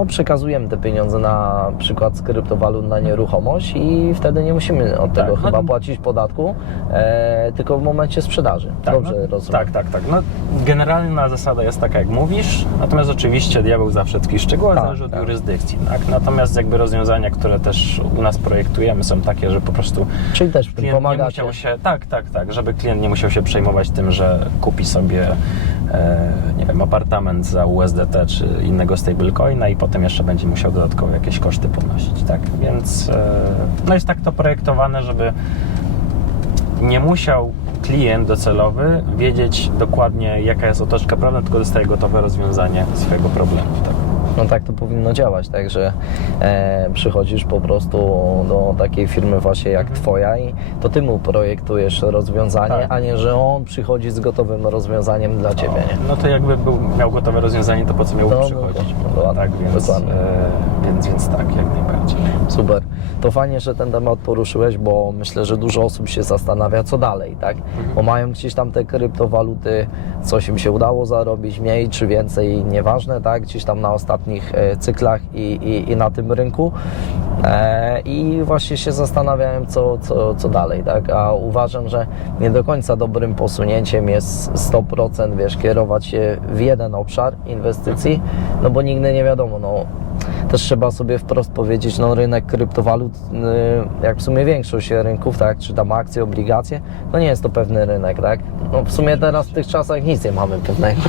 przekazujemy te pieniądze na przykład z kryptowalut na nieruchomość i wtedy nie musimy od tego chyba płacić podatku, tylko w momencie sprzedaży. Tak, Dobrze rozumiem. Tak. No, generalna zasada jest taka, jak mówisz, natomiast oczywiście diabeł zawsze tkwi w szczegółach, zależy od jurysdykcji. Tak? Natomiast jakby rozwiązania, które też u nas projektujemy, są takie, że po prostu Czyli też klient nie musiał się, żeby klient nie musiał się przejmować tym, że kupi sobie nie wiem, apartament za USDT czy innego stablecoina i potem jeszcze będzie musiał dodatkowo jakieś koszty ponosić, tak? Więc no jest tak to projektowane, żeby nie musiał klient docelowy wiedzieć dokładnie, jaka jest otoczka prawna, tylko dostaje gotowe rozwiązanie swojego problemu, tak? No tak to powinno działać, tak, że przychodzisz po prostu do takiej firmy właśnie jak twoja i to ty mu projektujesz rozwiązanie, Tak. a nie, że on przychodzi z gotowym rozwiązaniem dla ciebie, nie? No to jakby miał gotowe rozwiązanie, to po co miałby No, przychodzić? dokładnie, Tak, więc, dokładnie. więc tak, jak najbardziej. Super. To fajnie, że ten temat poruszyłeś, bo myślę, że dużo osób się zastanawia, co dalej, tak? Bo mają gdzieś tam te kryptowaluty, coś im się udało zarobić, mniej czy więcej, nieważne, tak? Gdzieś tam na ostatnich cyklach i na tym rynku. I właśnie się zastanawiałem, co dalej, tak? A uważam, że nie do końca dobrym posunięciem jest 100%, wiesz, kierować się w jeden obszar inwestycji, no bo nigdy nie wiadomo, no też trzeba sobie wprost powiedzieć, no rynek kryptowalut, jak w sumie większość rynków, tak, czy tam akcje, obligacje, no nie jest to pewny rynek, tak? No w sumie teraz w tych czasach nic nie mamy pewnego.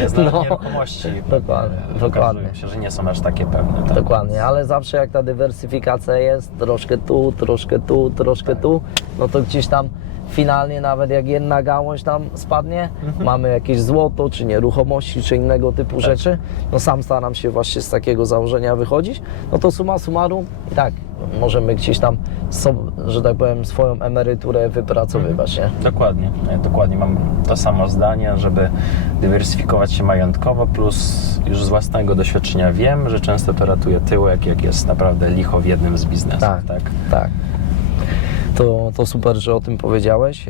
Jest dla nieruchomości. Dokładnie. Okazuje się, że nie są aż takie pewne. Tak? Dokładnie, ale zawsze jak ta dywersyfikacja jest, troszkę tu, troszkę tu, troszkę tu, no to gdzieś tam finalnie nawet jak jedna gałąź tam spadnie, mamy jakieś złoto, czy nieruchomości, czy innego typu rzeczy, no sam staram się właśnie z takiego założenia wychodzić, no to summa summarum i tak możemy gdzieś tam, że tak powiem, swoją emeryturę wypracowywać, nie? Dokładnie, dokładnie. Mam to samo zdanie, żeby dywersyfikować się majątkowo, plus już z własnego doświadczenia wiem, że często to ratuje tyłek, jak jest naprawdę licho w jednym z biznesów. Tak. Tak. To super, że o tym powiedziałeś.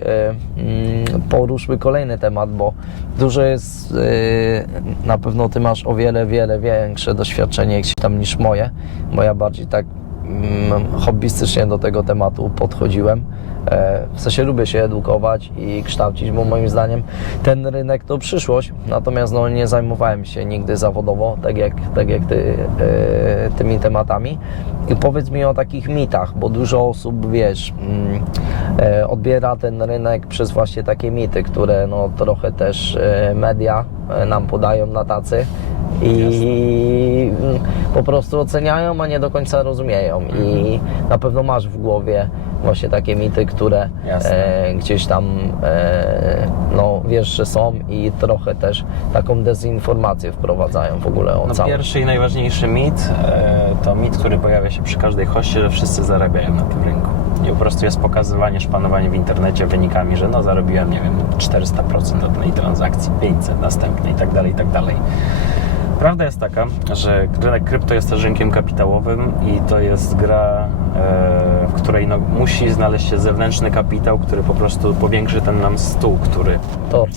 Poruszmy kolejny temat, bo dużo jest, na pewno ty masz o wiele większe doświadczenie gdzieś tam niż moje, bo ja bardziej tak hobbystycznie do tego tematu podchodziłem. W sensie lubię się edukować i kształcić, bo moim zdaniem ten rynek to przyszłość, natomiast no, nie zajmowałem się nigdy zawodowo, tak jak ty, tymi tematami. I powiedz mi o takich mitach, bo dużo osób, wiesz, odbiera ten rynek przez właśnie takie mity, które no, trochę też media nam podają na tacy i po prostu oceniają, a nie do końca rozumieją. I na pewno masz w głowie właśnie takie mity, które gdzieś tam no, wiesz, że są i trochę też taką dezinformację wprowadzają w ogóle o całym. Pierwszy i najważniejszy mit to mit, który pojawia się przy każdej hoście, że wszyscy zarabiają na tym rynku. I po prostu jest pokazywanie, szpanowanie w internecie wynikami, że no zarobiłem, nie wiem, 400% od tej transakcji, 500 następnej i tak dalej, i tak dalej. Prawda jest taka, że rynek krypto jest też rynkiem kapitałowym i to jest gra, w której no, musi znaleźć się zewnętrzny kapitał, który po prostu powiększy ten nam stół,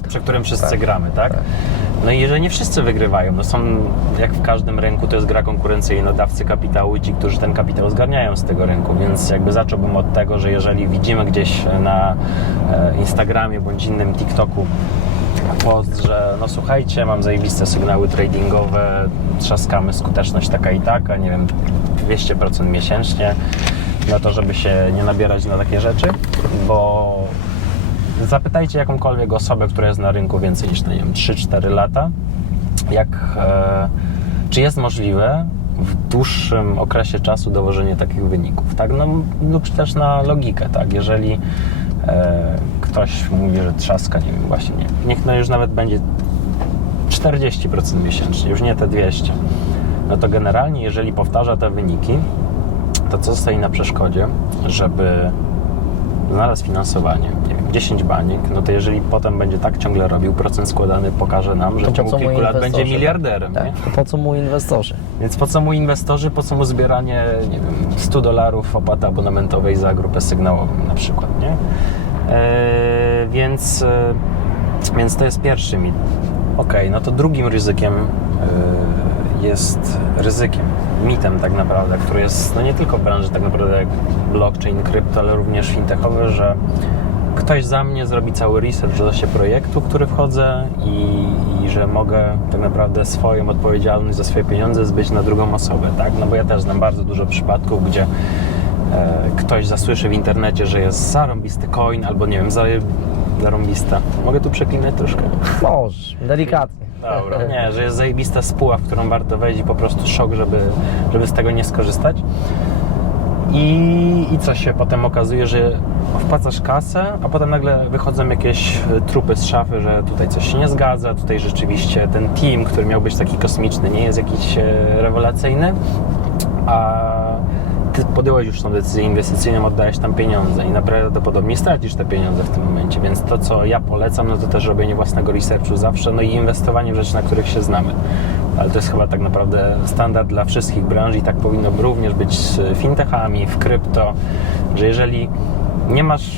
przy którym wszyscy gramy, tak? No i jeżeli nie wszyscy wygrywają, no są, jak w każdym rynku, to jest gra konkurencyjna, dawcy kapitału i ci, którzy ten kapitał zgarniają z tego rynku, więc jakby zacząłbym od tego, że jeżeli widzimy gdzieś na Instagramie bądź innym TikToku post, że no słuchajcie, mam zajebiste sygnały tradingowe, trzaskamy, skuteczność taka i taka, nie wiem, 200% miesięcznie, no to żeby się nie nabierać na takie rzeczy, bo zapytajcie jakąkolwiek osobę, która jest na rynku więcej niż, nie wiem, 3-4 lata, czy jest możliwe w dłuższym okresie czasu dołożenie takich wyników, tak? No lub też na logikę, tak? Jeżeli ktoś mówi, że trzaska, nie wiem, właśnie nie. Niech no już nawet będzie 40% miesięcznie, już nie te 200. No to generalnie, jeżeli powtarza te wyniki, to co stoi na przeszkodzie, żeby znalazł finansowanie, nie wiem, 10 baniek, no to jeżeli potem będzie tak ciągle robił, procent składany pokaże nam, że w ciągu kilku lat będzie miliarderem. Tak, nie? to po co mu inwestorzy? Więc po co mu inwestorzy, po co mu zbieranie, nie wiem, $100 opłaty abonamentowej za grupę sygnałową na przykład, nie? Więc to jest pierwszy mit. Okej, no to drugim ryzykiem jest mitem tak naprawdę, który jest no nie tylko w branży tak naprawdę jak blockchain, krypto, ale również fintechowy, że ktoś za mnie zrobi cały research w czasie projektu, w który wchodzę i że mogę tak naprawdę swoją odpowiedzialność za swoje pieniądze zbyć na drugą osobę, tak? No bo ja też znam bardzo dużo przypadków, gdzie ktoś zasłyszy w internecie, że jest zarąbisty coin albo nie wiem, zarąbista. Mogę tu przeklinać troszkę? Możesz, delikatnie. Dobra. Nie, że jest zajebista spółka, w którą warto wejść i po prostu szok, żeby z tego nie skorzystać. I co się potem okazuje, że wpłacasz kasę, a potem nagle wychodzą jakieś trupy z szafy, że tutaj coś się nie zgadza, tutaj rzeczywiście ten team, który miał być taki kosmiczny, nie jest jakiś rewelacyjny, a ty podjąłeś już tą decyzję inwestycyjną, oddajesz tam pieniądze i prawdopodobnie stracisz te pieniądze w tym momencie, więc to, co ja polecam, no to też robienie własnego researchu zawsze, no i inwestowanie w rzeczy, na których się znamy. Ale to jest chyba tak naprawdę standard dla wszystkich branż i tak powinno również być z fintechami, w krypto, że jeżeli nie masz,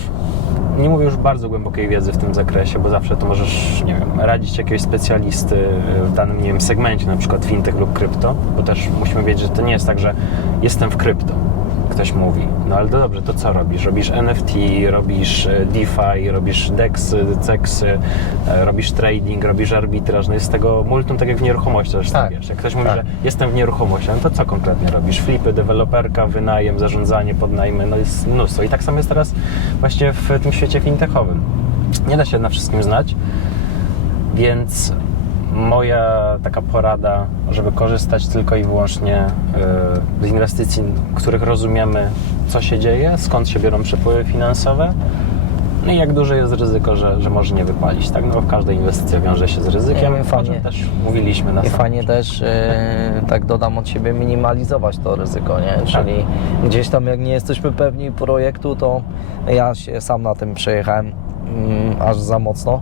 nie mówię już bardzo głębokiej wiedzy w tym zakresie, bo zawsze to możesz, nie wiem, radzić jakiegoś specjalisty w danym, nie wiem, segmencie, na przykład fintech lub krypto, bo też musimy wiedzieć, że to nie jest tak, że jestem w krypto, ktoś mówi, no ale to dobrze, to co robisz? Robisz NFT, robisz DeFi, robisz DEXy, CEXy, robisz trading, robisz arbitraż, no jest tego multum, tak jak w nieruchomości, też tak, wiesz, jak ktoś mówi, że jestem w nieruchomości, no to co konkretnie robisz? Flipy, deweloperka, wynajem, zarządzanie, podnajmy, no jest mnóstwo i tak samo jest teraz właśnie w tym świecie fintechowym. Nie da się na wszystkim znać, więc moja taka porada, żeby korzystać tylko i wyłącznie z inwestycji, których rozumiemy, co się dzieje, skąd się biorą przepływy finansowe, no i jak duże jest ryzyko, że może nie wypalić, tak? No bo w każdej inwestycji wiąże się z ryzykiem, o czym też mówiliśmy na I samym fajnie też, tak dodam od siebie, minimalizować to ryzyko, nie? Czyli gdzieś tam jak nie jesteśmy pewni projektu, to ja się sam na tym przejechałem aż za mocno,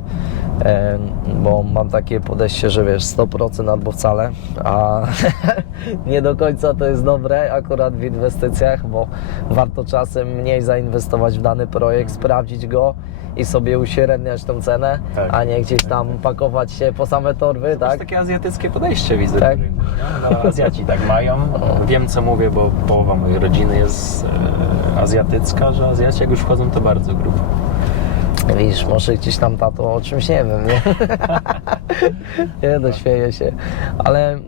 bo mam takie podejście, że wiesz, 100% albo wcale, a nie do końca to jest dobre akurat w inwestycjach, bo warto czasem mniej zainwestować w dany projekt, sprawdzić go i sobie uśredniać tą cenę, a nie gdzieś tam pakować się po same torby, To jest tak? takie azjatyckie podejście, widzę. Tak. w rynku, nie? No, Azjaci tak mają. Wiem, co mówię, bo połowa mojej rodziny jest azjatycka, że Azjaci jak już wchodzą, to bardzo grubo. Widzisz, może gdzieś tam tato o czymś nie wiem, nie? Nie, no śmieję się, ale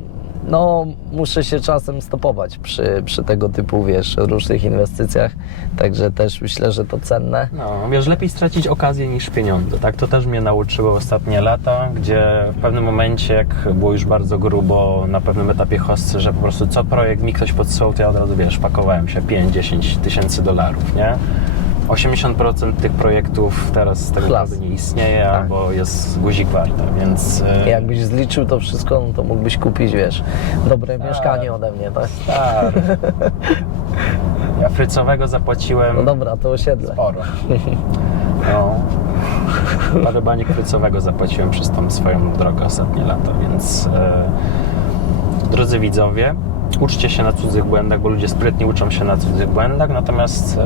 no muszę się czasem stopować przy tego typu, wiesz, różnych inwestycjach, także też myślę, że to cenne. No, wiesz, lepiej stracić okazję niż pieniądze, tak? To też mnie nauczyło ostatnie lata, gdzie w pewnym momencie, jak było już bardzo grubo na pewnym etapie hossy, że po prostu co projekt mi ktoś podsyłał, to ja od razu, wiesz, pakowałem się 5-10 tysięcy dolarów, nie? 80% tych projektów teraz tak naprawdę nie istnieje, albo jest guzik warta, więc... Jakbyś zliczył to wszystko, no to mógłbyś kupić, wiesz, dobre mieszkanie ode mnie, tak? Tak. Ja frycowego zapłaciłem... No dobra, to osiedle. Sporo. No. Parę baniek frycowego zapłaciłem przez tą swoją drogę ostatnie lata, więc... Drodzy widzowie, uczcie się na cudzych błędach, bo ludzie sprytni uczą się na cudzych błędach, natomiast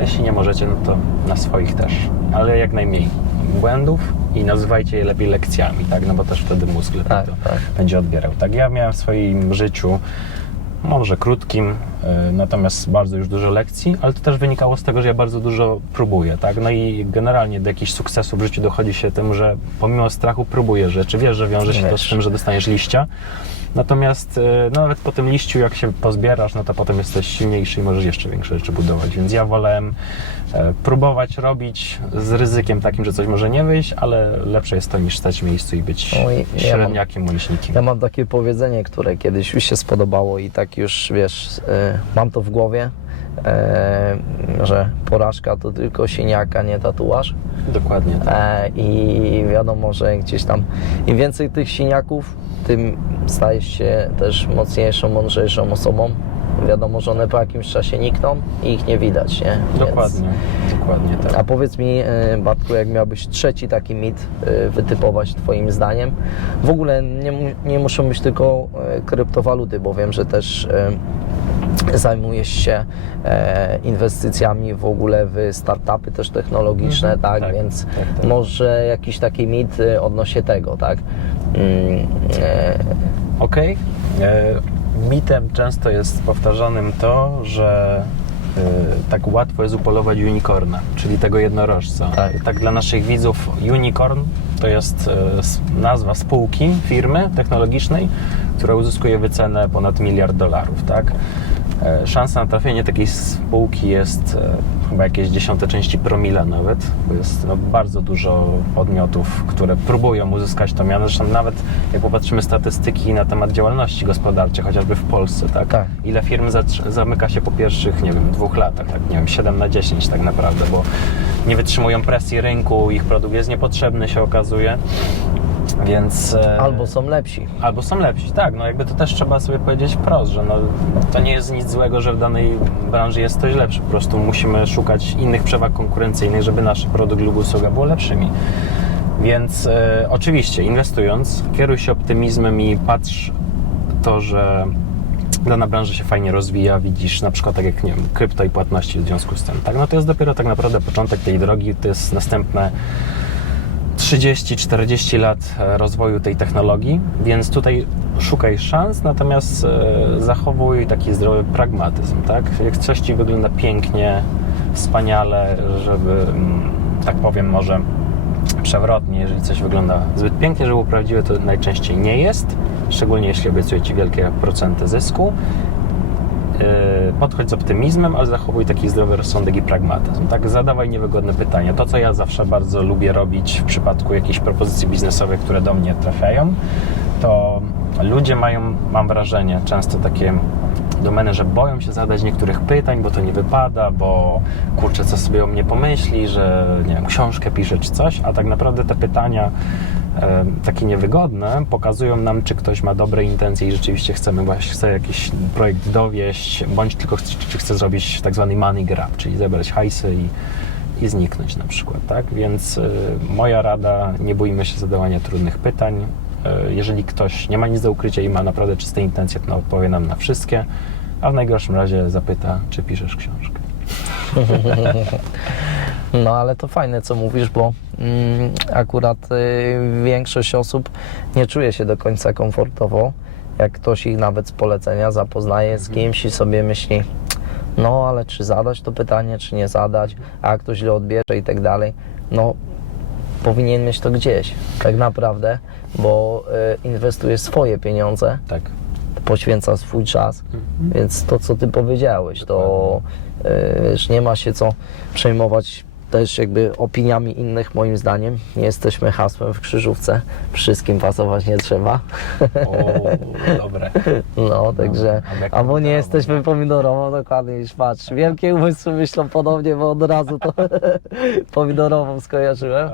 jeśli nie możecie, no to na swoich też, ale jak najmniej błędów i nazywajcie je lepiej lekcjami, tak, no bo też wtedy mózg lepiej to będzie odbierał. Tak, ja miałem w swoim życiu, może krótkim, natomiast bardzo już dużo lekcji, ale to też wynikało z tego, że ja bardzo dużo próbuję, tak, no i generalnie do jakichś sukcesów w życiu dochodzi się tym, że pomimo strachu próbujesz rzeczy, wiesz, że wiąże się to z tym, że dostaniesz liścia. Natomiast no, nawet po tym liściu, jak się pozbierasz, no to potem jesteś silniejszy i możesz jeszcze większe rzeczy budować. Więc ja wolałem próbować robić z ryzykiem takim, że coś może nie wyjść, ale lepsze jest to niż stać w miejscu i być średniakiem, łącznikiem. Ja mam takie powiedzenie, które kiedyś już się spodobało i tak już, wiesz, mam to w głowie, że porażka to tylko siniak, a nie tatuaż. Dokładnie tak. I wiadomo, że gdzieś tam im więcej tych siniaków, tym stajesz się też mocniejszą, mądrzejszą osobą. Wiadomo, że one po jakimś czasie nikną i ich nie widać, nie? Dokładnie, dokładnie tak. A powiedz mi, Bartku, jak miałbyś trzeci taki mit wytypować twoim zdaniem? W ogóle nie muszą być tylko kryptowaluty, bo wiem, że też zajmujesz się inwestycjami w ogóle w startupy też technologiczne, tak? Więc może jakiś taki mit odnośnie tego, tak? Okej. Mitem często jest powtarzanym to, że tak łatwo jest upolować unicorna, czyli tego jednorożca. Tak dla naszych widzów unicorn to jest nazwa spółki, firmy technologicznej, która uzyskuje wycenę ponad $1 miliard, tak? Szansa na trafienie takiej spółki jest chyba jakieś 10 części promila nawet, bo jest bardzo dużo podmiotów, które próbują uzyskać to miano. Zresztą nawet jak popatrzymy statystyki na temat działalności gospodarczej, chociażby w Polsce, tak? Tak. Ile firm zamyka się po pierwszych, nie wiem, 2 latach, tak? Nie wiem, 7 na 10 tak naprawdę, bo nie wytrzymują presji rynku, ich produkt jest niepotrzebny, się okazuje. Więc... Albo są lepsi. Albo są lepsi, tak, no jakby to też trzeba sobie powiedzieć wprost, że no, to nie jest nic złego, że w danej branży jest ktoś lepszy, po prostu musimy szukać innych przewag konkurencyjnych, żeby nasz produkt lub usługa było lepszymi. Więc oczywiście inwestując, kieruj się optymizmem i patrz to, że dana branża się fajnie rozwija, widzisz na przykład tak jak, nie wiem, krypto i płatności w związku z tym, tak, no to jest dopiero tak naprawdę początek tej drogi, to jest następne 30-40 lat rozwoju tej technologii, więc tutaj szukaj szans, natomiast zachowuj taki zdrowy pragmatyzm, tak? Jak coś Ci wygląda pięknie, wspaniale, żeby, tak powiem, może przewrotnie, jeżeli coś wygląda zbyt pięknie, żeby było prawdziwe, to najczęściej nie jest, szczególnie jeśli obiecuje Ci wielkie procenty zysku. Podchodź z optymizmem, ale zachowuj taki zdrowy rozsądek i pragmatyzm. Tak, zadawaj niewygodne pytania. To, co ja zawsze bardzo lubię robić w przypadku jakichś propozycji biznesowych, które do mnie trafiają, to ludzie mają, mam wrażenie, często takie domeny, że boją się zadać niektórych pytań, bo to nie wypada, bo kurczę, co sobie o mnie pomyśli, że nie wiem, książkę piszę czy coś, a tak naprawdę te pytania takie niewygodne pokazują nam, czy ktoś ma dobre intencje i rzeczywiście chce jakiś projekt dowieść, bądź tylko czy chce zrobić tak zwany money grab, czyli zebrać hajsy i zniknąć na przykład, tak? Więc moja rada, nie bójmy się zadawania trudnych pytań. Jeżeli ktoś nie ma nic do ukrycia i ma naprawdę czyste intencje, to odpowie nam na wszystkie, a w najgorszym razie zapyta, czy piszesz książkę. No ale to fajne, co mówisz, bo akurat większość osób nie czuje się do końca komfortowo, jak ktoś ich nawet z polecenia zapoznaje z kimś i sobie myśli, no ale czy zadać to pytanie, czy nie zadać, a jak ktoś źle odbierze i tak dalej, no powinien mieć to gdzieś, tak naprawdę, bo inwestuje swoje pieniądze, Tak. poświęca swój czas, więc to, co Ty powiedziałeś, to wiesz, nie ma się co przejmować też jakby opiniami innych, moim zdaniem. Nie jesteśmy hasłem w krzyżówce, wszystkim pasować nie trzeba. O, dobre. No, także, jak albo nie pomidorową. jesteśmy pomidorową, dokładnie, już patrz. Wielkie umysły myślą podobnie, bo od razu to pomidorową skojarzyłem.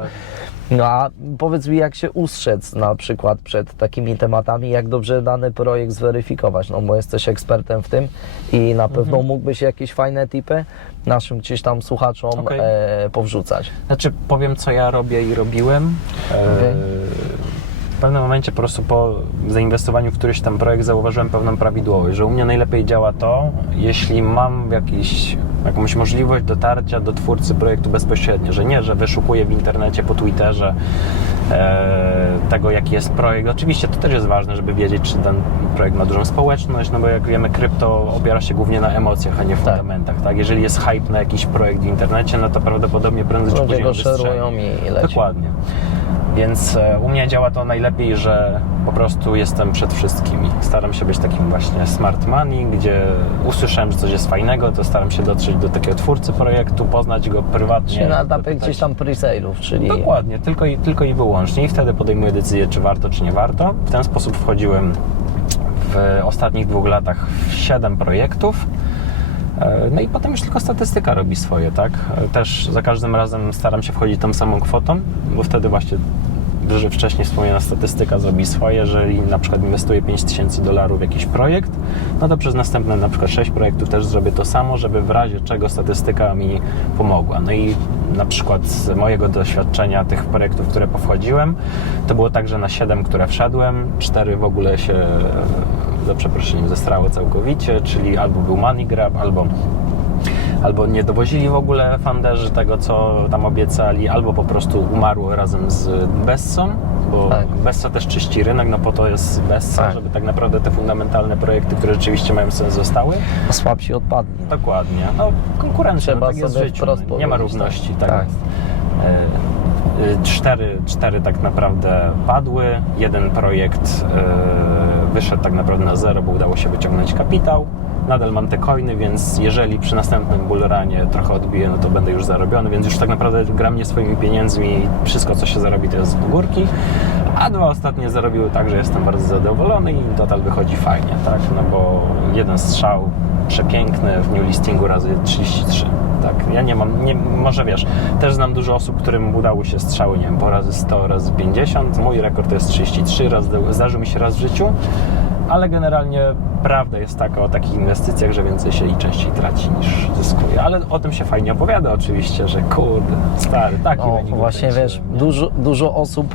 No a powiedz mi, jak się ustrzec na przykład przed takimi tematami, jak dobrze dany projekt zweryfikować, no bo jesteś ekspertem w tym i na pewno mógłbyś jakieś fajne tipy naszym gdzieś tam słuchaczom Okej. powrzucać. Znaczy, powiem, co ja robię i robiłem. W pewnym momencie po prostu po zainwestowaniu w któryś tam projekt zauważyłem pewną prawidłowość, że u mnie najlepiej działa to, jeśli mam jakąś możliwość dotarcia do twórcy projektu bezpośrednio, że nie, że wyszukuję w internecie, po Twitterze tego, jaki jest projekt. Oczywiście to też jest ważne, żeby wiedzieć, czy ten projekt ma dużą społeczność, no bo jak wiemy, krypto opiera się głównie na emocjach, a nie fundamentach, tak? Jeżeli jest hype na jakiś projekt w internecie, no to prawdopodobnie prędzej czy Ludzie później go wystrzeli. szerują i leci. Dokładnie. Więc u mnie działa to najlepiej, że po prostu jestem przed wszystkimi. Staram się być takim właśnie smart money, gdzie usłyszałem, że coś jest fajnego, to staram się dotrzeć do takiego twórcy projektu, poznać go prywatnie. Czyli na etapie dopytać. gdzieś tam pre-sale'ów, czyli... Dokładnie, tylko i wyłącznie. I wtedy podejmuję decyzję, czy warto, czy nie warto. W ten sposób wchodziłem w ostatnich 2 latach w 7 projektów. No i potem już tylko statystyka robi swoje, tak? Też za każdym razem staram się wchodzić tą samą kwotą, bo wtedy właśnie, że wcześniej wspomniana statystyka zrobi swoje. Jeżeli na przykład inwestuję $5000 w jakiś projekt, no to przez następne na przykład 6 projektów też zrobię to samo, żeby w razie czego statystyka mi pomogła. No i na przykład z mojego doświadczenia tych projektów, w które powchodziłem, to było tak, że na 7, które wszedłem, 4 w ogóle się za przeproszeniem zestrały całkowicie, czyli albo był money grab, albo nie dowozili w ogóle funderzy tego, co tam obiecali, albo po prostu umarło razem z Bessą, bo Tak. Bessa też czyści rynek, no po to jest Bessa, Tak. żeby tak naprawdę te fundamentalne projekty, które rzeczywiście mają sens, zostały. A słabsi odpadli. Dokładnie. No konkurencja, Trzeba no, tak jest w sobie życiu. wprost Nie ma powiedzieć, równości. tak. Tak. Cztery tak naprawdę padły. Jeden projekt wyszedł tak naprawdę na zero, bo udało się wyciągnąć kapitał. nadal mam te coiny, więc jeżeli przy następnym bullrunie trochę odbiję, no to będę już zarobiony, więc już tak naprawdę gram nie swoimi pieniędzmi i wszystko, co się zarobi, to jest z górki. A 2 ostatnie zarobiły tak, że jestem bardzo zadowolony i total wychodzi fajnie, tak? No bo jeden strzał przepiękny w new listingu razy 33. Tak, ja nie mam, może wiesz, też znam dużo osób, którym udało się strzały, nie wiem, po razy 100, razy 50. Mój rekord to jest 33, zdarzył mi się raz w życiu, ale generalnie prawda jest taka o takich inwestycjach, że więcej się i częściej traci niż zyskuje. Ale o tym się fajnie opowiada oczywiście, że kurde, stary, taki No wynik właśnie, wykręciłem, wiesz, nie? dużo osób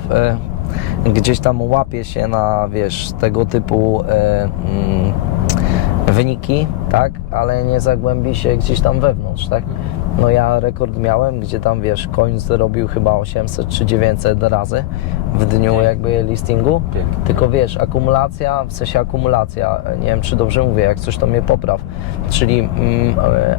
gdzieś tam łapie się na, wiesz, tego typu wyniki, tak, ale nie zagłębi się gdzieś tam wewnątrz, tak. No ja rekord miałem, gdzie tam, wiesz, coin zrobił chyba 800 czy 900 razy w dniu jakby listingu, tylko wiesz, akumulacja, w sensie akumulacja, nie wiem czy dobrze mówię, jak coś to mnie popraw, czyli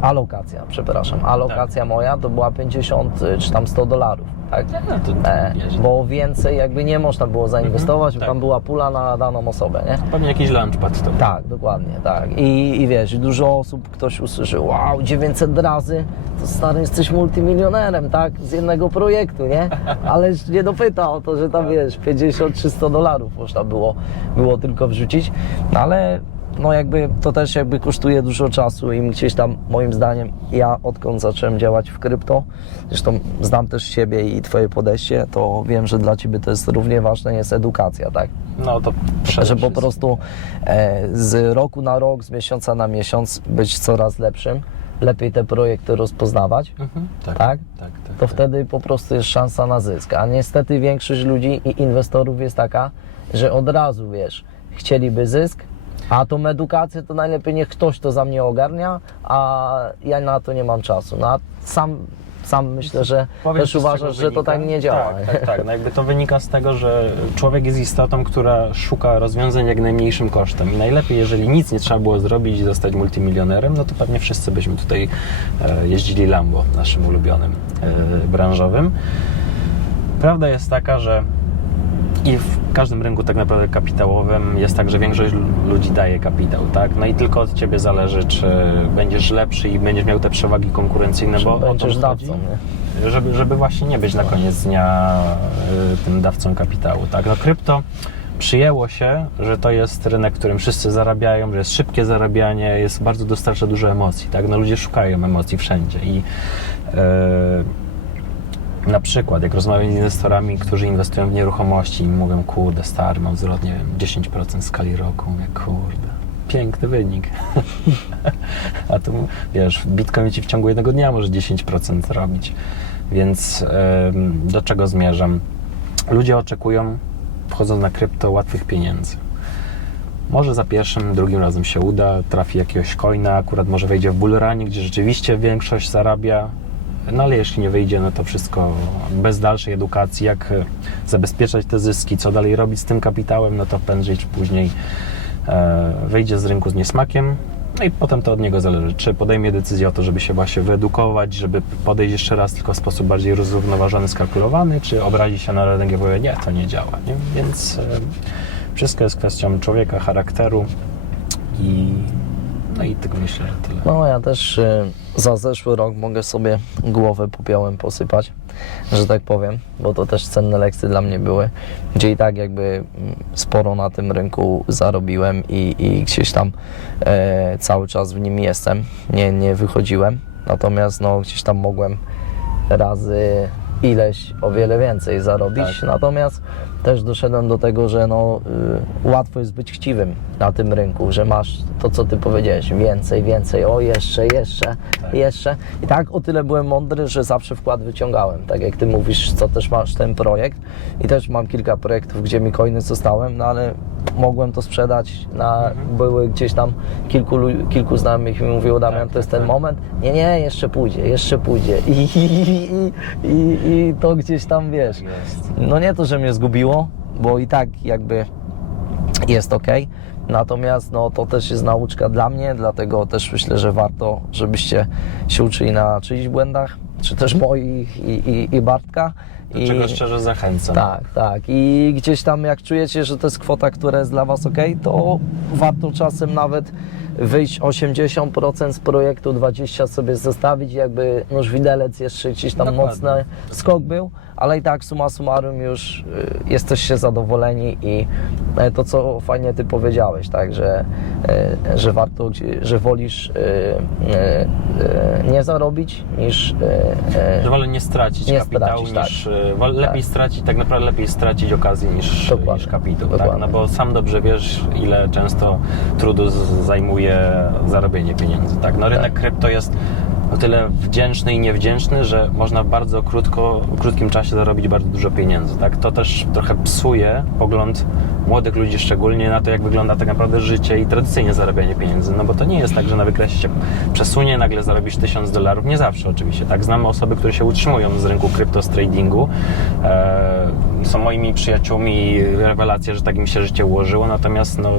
alokacja, przepraszam, alokacja moja to była 50 czy tam $100, tak? No to nieźle. Bo więcej jakby nie można było zainwestować, bo tak. tam była pula na daną osobę, nie? Pewnie jakiś launchpad to. Tak, dokładnie, tak. I wiesz, dużo osób, ktoś usłyszy, wow, 900 razy, to stary, jesteś multimilionerem, tak? Z jednego projektu, nie? Ale nie dopyta o to, że tam, wiesz, 50 czy $100 można było tylko wrzucić, no ale no jakby to też jakby kosztuje dużo czasu i gdzieś tam moim zdaniem ja odkąd zacząłem działać w krypto, zresztą znam też siebie i twoje podejście, to wiem, że dla ciebie to jest równie ważne, jest edukacja, tak? No to Że po prostu z roku na rok, z miesiąca na miesiąc być coraz lepszym, lepiej te projekty rozpoznawać, tak? To wtedy po prostu jest szansa na zysk. A niestety większość ludzi i inwestorów jest taka, że od razu, wiesz, chcieliby zysk, a tą edukację to najlepiej niech ktoś to za mnie ogarnia, a ja na to nie mam czasu. No a sam myślę, że Powiem też ci, z uważasz, czego że to wynika. tak nie działa. Tak. No jakby to wynika z tego, że człowiek jest istotą, która szuka rozwiązań jak najmniejszym kosztem. I najlepiej, jeżeli nic nie trzeba było zrobić i zostać multimilionerem, no to pewnie wszyscy byśmy tutaj jeździli Lambo, naszym ulubionym branżowym. Prawda jest taka, że i w każdym rynku tak naprawdę kapitałowym jest tak, że większość ludzi daje kapitał, tak? No i tylko od Ciebie zależy, czy będziesz lepszy i będziesz miał te przewagi konkurencyjne, bo o to Będziesz chodzi, dawcą, nie? żeby właśnie nie być na koniec dnia tym dawcą kapitału, tak? No krypto przyjęło się, że to jest rynek, w którym wszyscy zarabiają, że jest szybkie zarabianie, dostarcza dużo emocji, tak? No ludzie szukają emocji wszędzie i na przykład, jak rozmawiam z inwestorami, którzy inwestują w nieruchomości i mówią, kurde, stary, mam wzrost, nie wiem, 10% w skali roku. Mówię, kurde, piękny wynik. A tu, wiesz, Bitcoin ci w ciągu jednego dnia może 10% zrobić. Więc do czego zmierzam? Ludzie oczekują, wchodząc na krypto, łatwych pieniędzy. Może za pierwszym, drugim razem się uda, trafi jakiegoś coina, akurat może wejdzie w bullrunie, gdzie rzeczywiście większość zarabia. No ale jeśli nie wyjdzie, no to wszystko bez dalszej edukacji, jak zabezpieczać te zyski, co dalej robić z tym kapitałem, no to prędzej czy później wyjdzie z rynku z niesmakiem, no i potem to od niego zależy, czy podejmie decyzję o to, żeby się właśnie wyedukować, żeby podejść jeszcze raz tylko w sposób bardziej zrównoważony, skalkulowany, czy obrazi się na rynek i powie, nie, to nie działa, nie? Więc wszystko jest kwestią człowieka, charakteru no i tylko myślę, że tyle. No ja też za zeszły rok mogę sobie głowę popiołem posypać, że tak powiem, bo to też cenne lekcje dla mnie były, gdzie i tak jakby sporo na tym rynku zarobiłem i gdzieś tam cały czas w nim jestem, nie wychodziłem, natomiast no gdzieś tam mogłem razy ileś o wiele więcej zarobić, Tak. Natomiast też doszedłem do tego, że no, łatwo jest być chciwym na tym rynku, że masz to, co ty powiedziałeś, więcej, o jeszcze. I tak o tyle byłem mądry, że zawsze wkład wyciągałem, tak jak ty mówisz, co też masz ten projekt i też mam kilka projektów, gdzie mi coiny zostałem, no ale mogłem to sprzedać, były gdzieś tam kilku znajomych mi mówiło, Damian, to jest ten moment, nie, jeszcze pójdzie i to gdzieś tam, wiesz, no nie to, że mnie zgubiło, bo i tak jakby jest ok, natomiast no to też jest nauczka dla mnie, dlatego też myślę, że warto, żebyście się uczyli na czyichś błędach, czy też moich i Bartka Do czego szczerze zachęcam. Tak. I gdzieś tam jak czujecie, że to jest kwota, która jest dla Was ok, to warto czasem nawet wyjść 80% z projektu, 20% sobie zostawić, jakby nóż widelec jeszcze gdzieś tam Dokładnie. mocny skok był, ale i tak summa summarum już jesteście zadowoleni i to, co fajnie Ty powiedziałeś, tak, że warto, że wolisz nie zarobić niż Że wolę nie stracić nie kapitału, stracić, niż lepiej stracić, tak naprawdę lepiej stracić okazję niż kapitał, tak? Dokładnie. No bo sam dobrze wiesz, ile często trudu zajmuje zarobienie pieniędzy, tak? No rynek krypto jest o tyle wdzięczny i niewdzięczny, że można w bardzo krótkim czasie zarobić bardzo dużo pieniędzy, tak? To też trochę psuje pogląd młodych ludzi szczególnie na to, jak wygląda tak naprawdę życie i tradycyjnie zarabianie pieniędzy, no bo to nie jest tak, że na wykresie się przesunie, nagle zarobisz $1000, nie zawsze oczywiście, tak? Znamy osoby, które się utrzymują z rynku krypto, z tradingu, są moimi przyjaciółmi i rewelacja, że tak im się życie ułożyło, natomiast no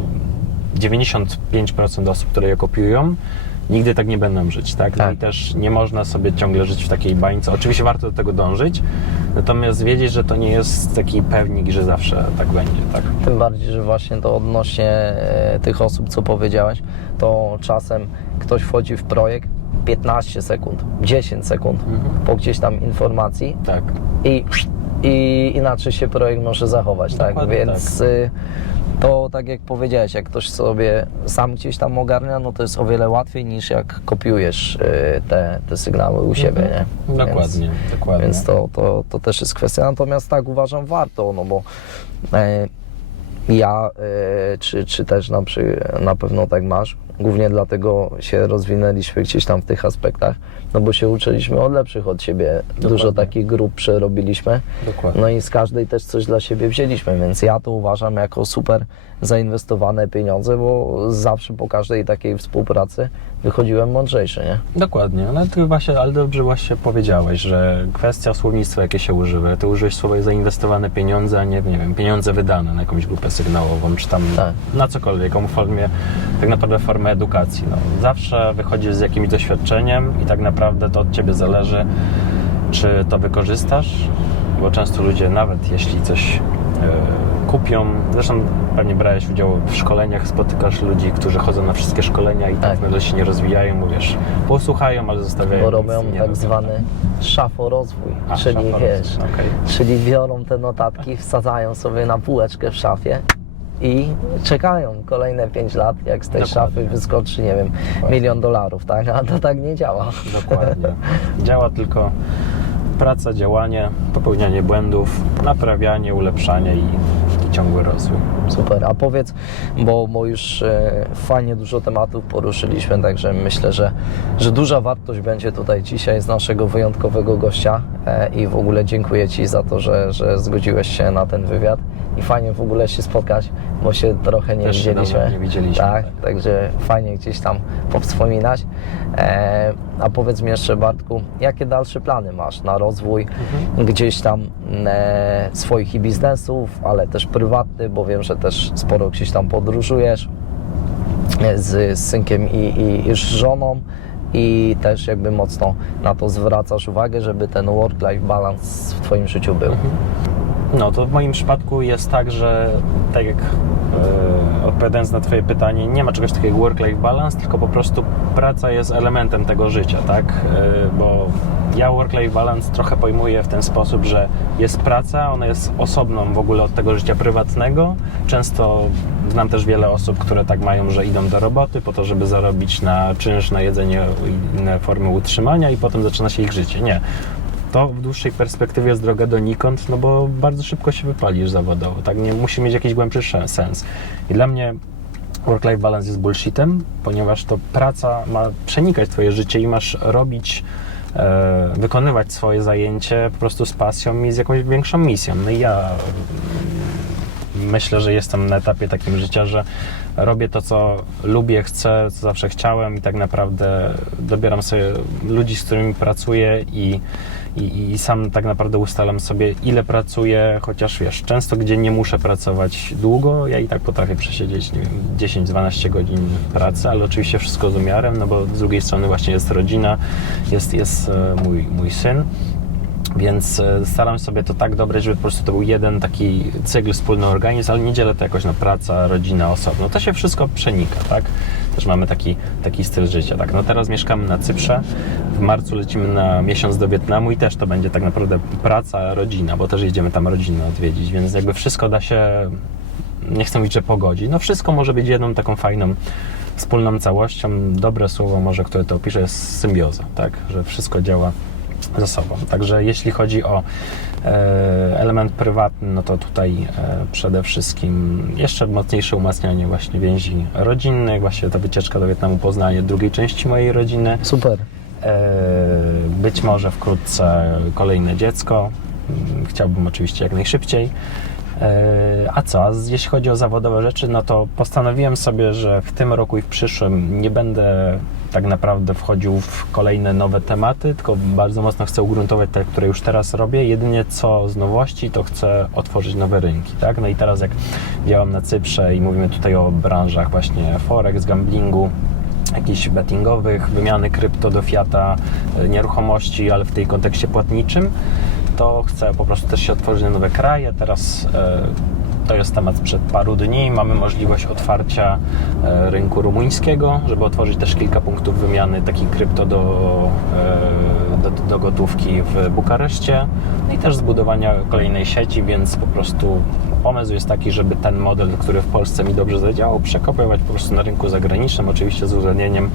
95% osób, które je kopiują, nigdy tak nie będą żyć, tak? No i też nie można sobie ciągle żyć w takiej bańce. Oczywiście warto do tego dążyć, natomiast wiedzieć, że to nie jest taki pewnik, że zawsze tak będzie, tak? Tym bardziej, że właśnie to odnośnie tych osób, co powiedziałeś, to czasem ktoś wchodzi w projekt 15 sekund, 10 sekund po gdzieś tam informacji Tak. i inaczej się projekt może zachować, tak? Dokładnie Więc to tak jak powiedziałeś, jak ktoś sobie sam gdzieś tam ogarnia, no to jest o wiele łatwiej niż jak kopiujesz te sygnały u siebie, nie? Dokładnie. Więc to też jest kwestia. Natomiast tak uważam, warto, no bo ja, czy też na pewno tak masz, głównie dlatego się rozwinęliśmy gdzieś tam w tych aspektach, no bo się uczyliśmy od lepszych od siebie. Dużo takich grup przerobiliśmy. Dokładnie. No i z każdej też coś dla siebie wzięliśmy, więc ja to uważam jako super zainwestowane pieniądze, bo zawsze po każdej takiej współpracy wychodziłem mądrzejszy, nie? Dokładnie, ale dobrze właśnie powiedziałeś, że kwestia słownictwa, jakie się używa, ty użyłeś słowa zainwestowane pieniądze, a nie wiem, pieniądze wydane na jakąś grupę sygnałową, czy tam na cokolwiek, jaką formie, tak naprawdę formę edukacji. No, zawsze wychodzisz z jakimś doświadczeniem i tak naprawdę to od ciebie zależy, czy to wykorzystasz, bo często ludzie, nawet jeśli coś kupią, zresztą pewnie brałeś udział w szkoleniach, spotykasz ludzi, którzy chodzą na wszystkie szkolenia i tak naprawdę się nie rozwijają, mówisz, posłuchają, ale zostawiają. Bo robią nic, nie tak robią. zwany szaforozwój, czyli szaforozwój, wiesz, okej. czyli biorą te notatki, wsadzają sobie na półeczkę w szafie i czekają kolejne 5 lat, jak z tej szafy wyskoczy, nie wiem, $1 milion, tak? A to tak nie działa. Dokładnie. Działa tylko praca, działanie, popełnianie błędów, naprawianie, ulepszanie i ciągły rozwój. Super, a powiedz, bo już fajnie dużo tematów poruszyliśmy, także myślę, że duża wartość będzie tutaj dzisiaj z naszego wyjątkowego gościa i w ogóle dziękuję Ci za to, że zgodziłeś się na ten wywiad i fajnie w ogóle się spotkać, bo się trochę nie Też się widzieliśmy. dawno nie widzieliśmy. Tak, także fajnie gdzieś tam powspominać. A powiedz mi jeszcze, Bartku, jakie dalsze plany masz na rozwój gdzieś tam swoich i biznesów, ale też prywatny, bo wiem, że też sporo gdzieś tam podróżujesz z synkiem i z żoną i też jakby mocno na to zwracasz uwagę, żeby ten work-life balance w Twoim życiu był. No to w moim przypadku jest tak, że tak jak odpowiadając na Twoje pytanie, nie ma czegoś takiego jak work-life balance, tylko po prostu praca jest elementem tego życia, tak? Bo ja work-life balance trochę pojmuję w ten sposób, że jest praca, ona jest osobną w ogóle od tego życia prywatnego. Często znam też wiele osób, które tak mają, że idą do roboty po to, żeby zarobić na czynsz, na jedzenie i inne formy utrzymania i potem zaczyna się ich życie. Nie. To w dłuższej perspektywie jest droga donikąd, no bo bardzo szybko się wypalisz zawodowo, tak? Nie musi mieć jakiś głębszy sens. I dla mnie work-life balance jest bullshitem, ponieważ to praca ma przenikać Twoje życie i masz robić, wykonywać swoje zajęcie po prostu z pasją i z jakąś większą misją. No i ja myślę, że jestem na etapie takim życia, że robię to, co lubię, chcę, co zawsze chciałem i tak naprawdę dobieram sobie ludzi, z którymi pracuję i sam tak naprawdę ustalam sobie, ile pracuję, chociaż wiesz, często gdzie nie muszę pracować długo, ja i tak potrafię przesiedzieć, nie wiem, 10-12 godzin pracy, ale oczywiście wszystko z umiarem, no bo z drugiej strony właśnie jest rodzina, jest mój syn. Więc staram sobie to tak dobrać, żeby po prostu to był jeden taki cykl, wspólny organizm, ale nie dzielę to jakoś na praca, rodzina, osobno. To się wszystko przenika, tak? Też mamy taki styl życia, tak? No teraz mieszkamy na Cyprze, w marcu lecimy na miesiąc do Wietnamu i też to będzie tak naprawdę praca, rodzina, bo też jedziemy tam rodzinę odwiedzić, więc jakby wszystko da się, nie chcę mówić, że pogodzić, no wszystko może być jedną taką fajną, wspólną całością. Dobre słowo może, które to opisze, jest symbioza, tak? Że wszystko działa ze sobą. Także jeśli chodzi o element prywatny, no to tutaj przede wszystkim jeszcze mocniejsze umacnianie właśnie więzi rodzinnych, właśnie ta wycieczka do Wietnamu, poznanie drugiej części mojej rodziny. Super. Być może wkrótce kolejne dziecko. Chciałbym oczywiście jak najszybciej. A co? Jeśli chodzi o zawodowe rzeczy, no to postanowiłem sobie, że w tym roku i w przyszłym nie będę tak naprawdę wchodził w kolejne nowe tematy, tylko bardzo mocno chcę ugruntować te, które już teraz robię. Jedynie co z nowości, to chcę otworzyć nowe rynki, tak? No i teraz jak działam na Cyprze i mówimy tutaj o branżach właśnie forex, gamblingu, jakichś bettingowych, wymiany krypto do fiata, nieruchomości, ale w tej kontekście płatniczym, to chcę po prostu też się otworzyć na nowe kraje. Teraz to jest temat sprzed paru dni. Mamy możliwość otwarcia rynku rumuńskiego, żeby otworzyć też kilka punktów wymiany takich krypto do gotówki w Bukareszcie. No i też zbudowania kolejnej sieci, więc po prostu pomysł jest taki, żeby ten model, który w Polsce mi dobrze zadziałał, przekopiować po prostu na rynku zagranicznym, oczywiście z uwzględnieniem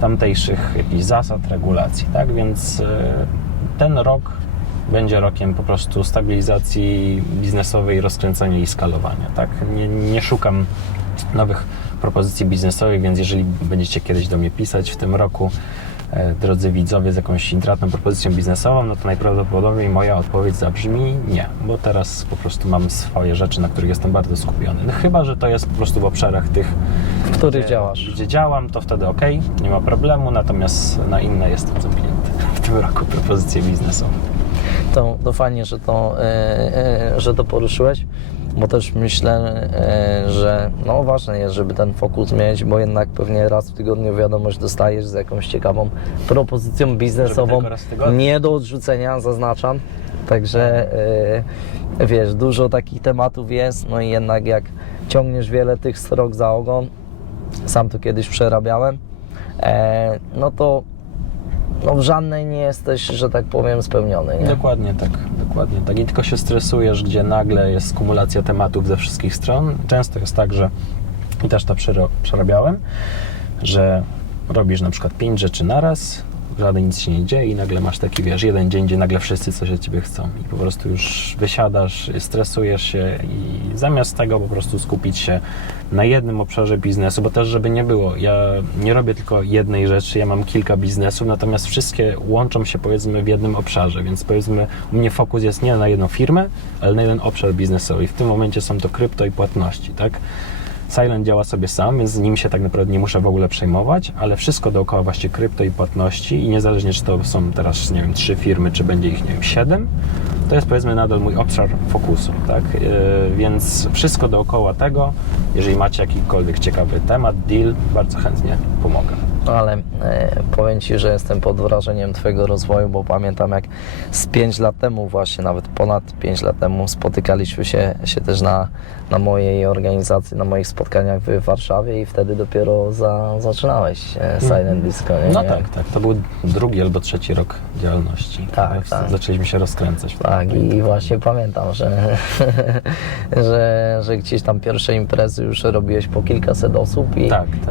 tamtejszych jakichś zasad, regulacji, tak? Więc ten rok będzie rokiem po prostu stabilizacji biznesowej, rozkręcania i skalowania, tak? Nie szukam nowych propozycji biznesowych, więc jeżeli będziecie kiedyś do mnie pisać w tym roku, drodzy widzowie, z jakąś intratną propozycją biznesową, no to najprawdopodobniej moja odpowiedź zabrzmi nie, bo teraz po prostu mam swoje rzeczy, na których jestem bardzo skupiony. No chyba że to jest po prostu w obszarach tych, W których działasz. Gdzie działam, to wtedy ok, nie ma problemu, natomiast na inne jestem zamknięty w tym roku propozycje biznesowe. To fajnie, że to poruszyłeś, bo też myślę, że no ważne jest, żeby ten fokus mieć, bo jednak pewnie raz w tygodniu wiadomość dostajesz z jakąś ciekawą propozycją biznesową, tylko raz w tygodniu. nie do odrzucenia, zaznaczam. Także wiesz, dużo takich tematów jest, no i jednak jak ciągniesz wiele tych srok za ogon, sam to kiedyś przerabiałem, no to w żadnej nie jesteś, że tak powiem, spełniony, nie? Dokładnie tak. I tylko się stresujesz, gdzie nagle jest kumulacja tematów ze wszystkich stron. Często jest tak, że i też to przerabiałem, że robisz na przykład 5 rzeczy naraz, żaden nic się nie dzieje i nagle masz taki, wiesz, jeden dzień, gdzie nagle wszyscy coś od Ciebie chcą i po prostu już wysiadasz, stresujesz się i zamiast tego po prostu skupić się na jednym obszarze biznesu, bo też żeby nie było, ja nie robię tylko jednej rzeczy, ja mam kilka biznesów, natomiast wszystkie łączą się powiedzmy w jednym obszarze, więc powiedzmy u mnie fokus jest nie na jedną firmę, ale na jeden obszar biznesowy i w tym momencie są to krypto i płatności, tak? Silent działa sobie sam, więc z nim się tak naprawdę nie muszę w ogóle przejmować, ale wszystko dookoła właśnie krypto i płatności i niezależnie czy to są teraz, nie wiem, 3 firmy, czy będzie ich, nie wiem, 7, to jest powiedzmy nadal mój obszar fokusu, tak? Więc wszystko dookoła tego, jeżeli macie jakikolwiek ciekawy temat, deal, bardzo chętnie pomogę. Ale powiem Ci, że jestem pod wrażeniem Twojego rozwoju, bo pamiętam jak z 5 lat temu, właśnie nawet ponad 5 lat temu spotykaliśmy się też na mojej organizacji, na moich spotkaniach w Warszawie i wtedy dopiero zaczynałeś Silent Disco. Nie? No tak, to był 2. albo 3. rok działalności. Tak. Zaczęliśmy się rozkręcać. Tak, i właśnie pamiętam, że gdzieś tam pierwsze imprezy już robiłeś po kilkaset osób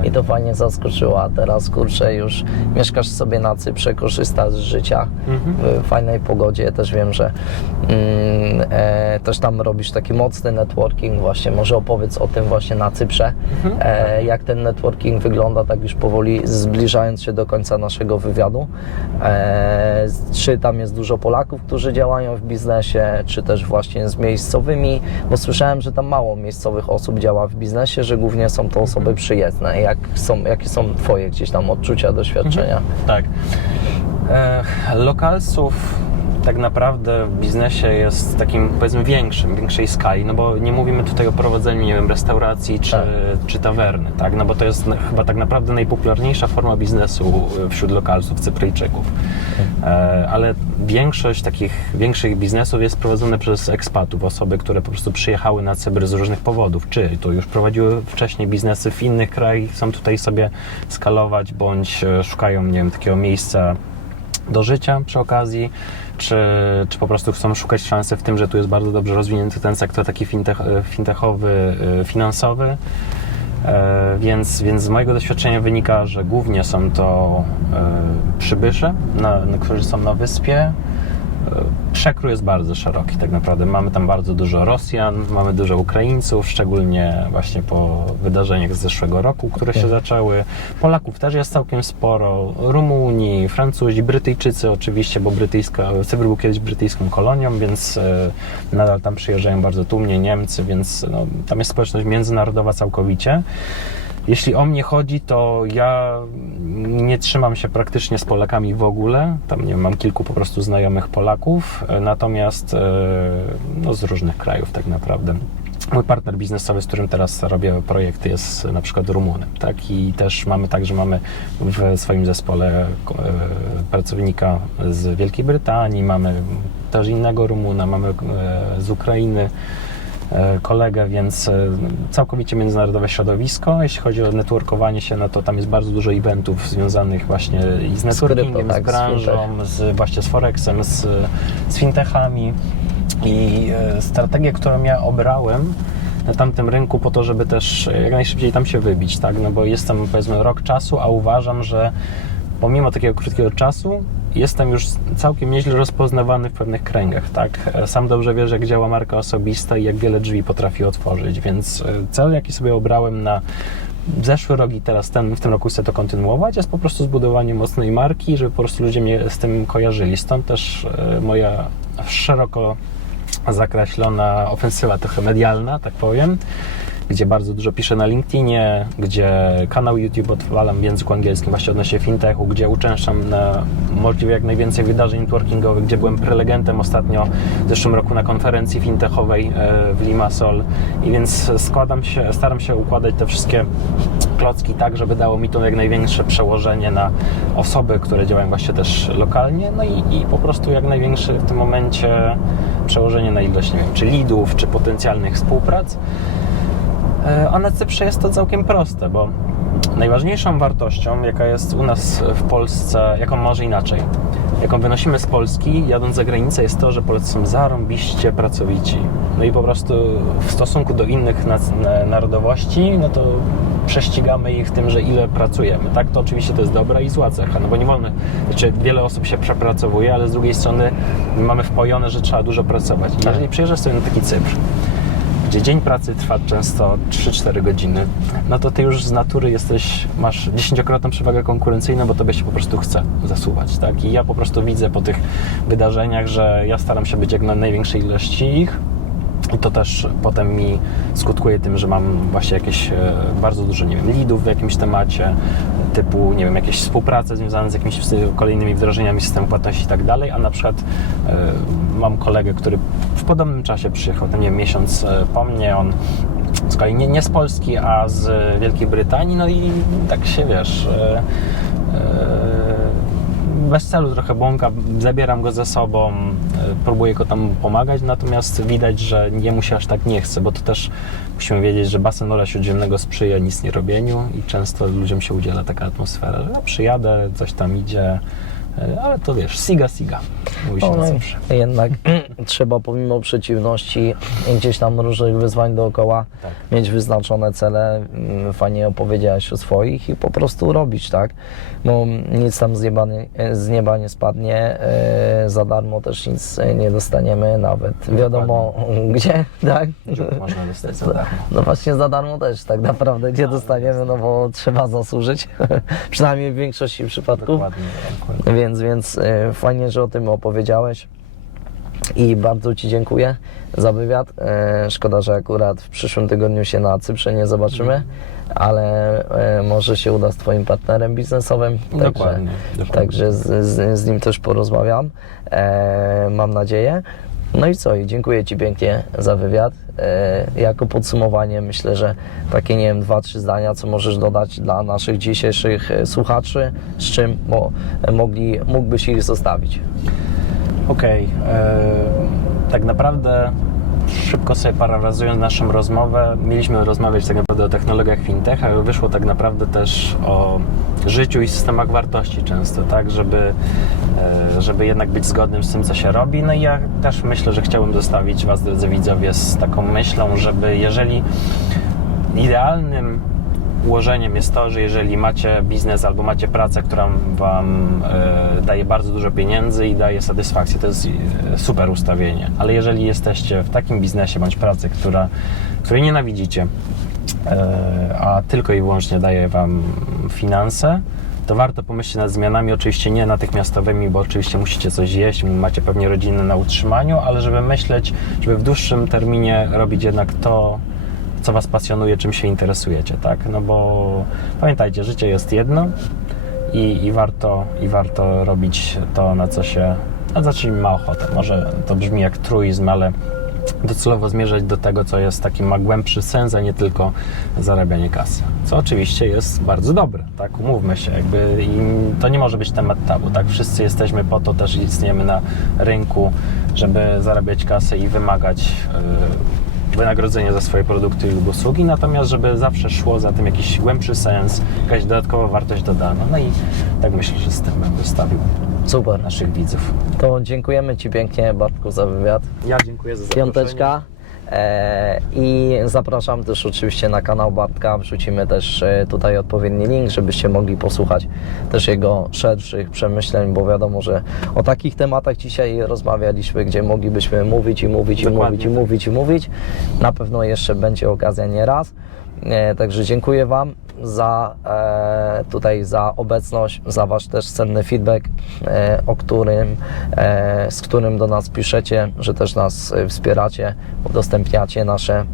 i to fajnie zaskoczyło, a teraz kurczę, już mieszkasz sobie na Cyprze, korzystasz z życia w fajnej pogodzie. Też wiem, że też tam robisz taki mocny networking właśnie. Może opowiedz o tym właśnie na Cyprze, jak ten networking wygląda, tak już powoli zbliżając się do końca naszego wywiadu. Czy tam jest dużo Polaków, którzy działają w biznesie, czy też właśnie z miejscowymi, bo słyszałem, że tam mało miejscowych osób działa w biznesie, że głównie są to osoby przyjezdne. Jakie są Twoje gdzieś tam odczucia, doświadczenia? Tak. Lokalsów tak naprawdę w biznesie jest takim, powiedzmy, większej skali, no bo nie mówimy tutaj o prowadzeniu, nie wiem, restauracji czy tawerny, tak? No bo to jest chyba tak naprawdę najpopularniejsza forma biznesu wśród lokalsów, Cypryjczyków. Ale większość takich większych biznesów jest prowadzone przez ekspatów, osoby, które po prostu przyjechały na Cypr z różnych powodów, czy to już prowadziły wcześniej biznesy w innych krajach, chcą tutaj sobie skalować, bądź szukają, nie wiem, takiego miejsca do życia przy okazji, czy po prostu chcą szukać szansy w tym, że tu jest bardzo dobrze rozwinięty ten sektor taki fintechowy, finansowy. Więc z mojego doświadczenia wynika, że głównie są to przybysze, którzy są na wyspie. Przekrój jest bardzo szeroki tak naprawdę. Mamy tam bardzo dużo Rosjan, mamy dużo Ukraińców, szczególnie właśnie po wydarzeniach z zeszłego roku, które się zaczęły. Polaków też jest całkiem sporo, Rumuni, Francuzi, Brytyjczycy oczywiście, bo Cypr był kiedyś brytyjską kolonią, więc nadal tam przyjeżdżają bardzo tłumnie Niemcy, więc no, tam jest społeczność międzynarodowa całkowicie. Jeśli o mnie chodzi, to ja nie trzymam się praktycznie z Polakami w ogóle. Tam, nie wiem, mam kilku po prostu znajomych Polaków, natomiast no, z różnych krajów tak naprawdę. Mój partner biznesowy, z którym teraz robię projekty, jest na przykład Rumunem, tak? I też mamy tak, że mamy w swoim zespole pracownika z Wielkiej Brytanii, mamy też innego Rumuna, mamy z Ukrainy kolegę, więc całkowicie międzynarodowe środowisko. Jeśli chodzi o networkowanie się, no to tam jest bardzo dużo eventów związanych właśnie i z networkingiem, z branżą, właśnie z Forexem, z fintechami. I strategię, którą ja obrałem na tamtym rynku po to, żeby też jak najszybciej tam się wybić, tak? No bo jestem, powiedzmy, rok czasu, a uważam, że pomimo takiego krótkiego czasu jestem już całkiem nieźle rozpoznawany w pewnych kręgach, tak? Sam dobrze wiesz, jak działa marka osobista i jak wiele drzwi potrafi otworzyć, więc cel, jaki sobie obrałem na zeszły rok i teraz w tym roku chcę to kontynuować, jest po prostu zbudowanie mocnej marki, żeby po prostu ludzie mnie z tym kojarzyli. Stąd też moja szeroko zakreślona ofensywa trochę medialna, tak powiem, gdzie bardzo dużo piszę na LinkedInie, gdzie kanał YouTube odpalam w języku angielskim właśnie odnośnie fintechu, gdzie uczęszczam na możliwie jak najwięcej wydarzeń networkingowych, gdzie byłem prelegentem ostatnio w zeszłym roku na konferencji fintechowej w Limassol i więc staram się układać te wszystkie klocki tak, żeby dało mi to jak największe przełożenie na osoby, które działają właśnie też lokalnie, no i po prostu jak największe w tym momencie przełożenie na ilość, nie wiem, czy leadów, czy potencjalnych współprac. A na Cyprze jest to całkiem proste, bo najważniejszą wartością, jaka jest u nas w Polsce, jaką może inaczej, jaką wynosimy z Polski, jadąc za granicę, jest to, że Polacy są zarąbiście pracowici. No i po prostu w stosunku do innych narodowości, no to prześcigamy ich w tym, że ile pracujemy. Tak, to oczywiście to jest dobra i zła cecha, no bo nie wolno, znaczy wiele osób się przepracowuje, ale z drugiej strony mamy wpojone, że trzeba dużo pracować. I jeżeli przyjeżdżasz sobie na taki Cypr, gdzie dzień pracy trwa często 3-4 godziny, no to ty już z natury masz 10-krotną przewagę konkurencyjną, bo tobie się po prostu chce zasuwać, tak? I ja po prostu widzę po tych wydarzeniach, że ja staram się być jak na największej ilości ich i to też potem mi skutkuje tym, że mam właśnie jakieś bardzo dużo, nie wiem, leadów w jakimś temacie, typu, nie wiem, jakieś współprace związane z jakimiś kolejnymi wdrożeniami systemu płatności i tak dalej, a na przykład mam kolegę, który w podobnym czasie przyjechał, nie wiem, miesiąc po mnie, on z kolei nie z Polski, a z Wielkiej Brytanii, no i tak się, wiesz, bez celu trochę błąka, zabieram go ze sobą, próbuję go tam pomagać, natomiast widać, że jemu się aż tak nie chce, bo to też musimy wiedzieć, że basen Morza Śródziemnego sprzyja nic nie robieniu i często ludziom się udziela taka atmosfera, że ja przyjadę, coś tam idzie, ale to wiesz, siga, mówi się na zawsze. Jednak trzeba pomimo przeciwności i gdzieś tam różnych wyzwań dookoła mieć wyznaczone cele, fajnie opowiedziałeś o swoich i po prostu robić, tak? Bo nic tam z nieba nie spadnie, za darmo też nic nie dostaniemy, nawet wiadomo gdzie, tak? Można dostać za darmo. No właśnie za darmo też tak naprawdę nie dostaniemy, no bo trzeba zasłużyć, przynajmniej w większości przypadków. Dokładnie. Więc fajnie, że o tym opowiedziałeś. I bardzo Ci dziękuję za wywiad. Szkoda, że akurat w przyszłym tygodniu się na Cyprze nie zobaczymy, ale może się uda z Twoim partnerem biznesowym. Dokładnie. Także z nim też porozmawiam, mam nadzieję. No i co? I dziękuję Ci pięknie za wywiad. Jako podsumowanie myślę, że takie, nie wiem, 2-3 zdania, co możesz dodać dla naszych dzisiejszych słuchaczy, z czym mógłbyś ich zostawić. Okej. Tak naprawdę szybko sobie parafrazując naszą rozmowę, mieliśmy rozmawiać tak naprawdę o technologiach fintech, ale wyszło tak naprawdę też o życiu i systemach wartości często, tak, żeby jednak być zgodnym z tym, co się robi. No i ja też myślę, że chciałbym zostawić Was, drodzy widzowie, z taką myślą, żeby jeżeli idealnym ułożeniem jest to, że jeżeli macie biznes albo macie pracę, która Wam daje bardzo dużo pieniędzy i daje satysfakcję, to jest super ustawienie. Ale jeżeli jesteście w takim biznesie bądź pracy, której nienawidzicie, a tylko i wyłącznie daje Wam finanse, to warto pomyśleć nad zmianami, oczywiście nie natychmiastowymi, bo oczywiście musicie coś jeść, macie pewnie rodzinę na utrzymaniu, ale żeby myśleć, żeby w dłuższym terminie robić jednak to, co Was pasjonuje, czym się interesujecie, tak? No bo pamiętajcie, życie jest jedno i warto robić to, na co się ma ochotę. Może to brzmi jak truizm, ale docelowo zmierzać do tego, co jest taki, ma głębszy sens, a nie tylko zarabianie kasy. Co oczywiście jest bardzo dobre, tak? Umówmy się, jakby i to nie może być temat tabu, tak? Wszyscy jesteśmy po to, też istniejemy na rynku, żeby zarabiać kasę i wymagać wynagrodzenie za swoje produkty lub usługi, natomiast żeby zawsze szło za tym jakiś głębszy sens, jakaś dodatkowa wartość dodana. No i tak myślę, że z tym bym wystawił Super. naszych widzów. To dziękujemy Ci pięknie, Bartku, za wywiad. Ja dziękuję za zaproszenie. Piąteczka. I zapraszam też oczywiście na kanał Bartka, wrzucimy też tutaj odpowiedni link, żebyście mogli posłuchać też jego szerszych przemyśleń, bo wiadomo, że o takich tematach dzisiaj rozmawialiśmy, gdzie moglibyśmy mówić. Na pewno jeszcze będzie okazja nieraz. Także dziękuję Wam za obecność, za Wasz też cenny feedback, z którym do nas piszecie, że też nas wspieracie, udostępniacie nasze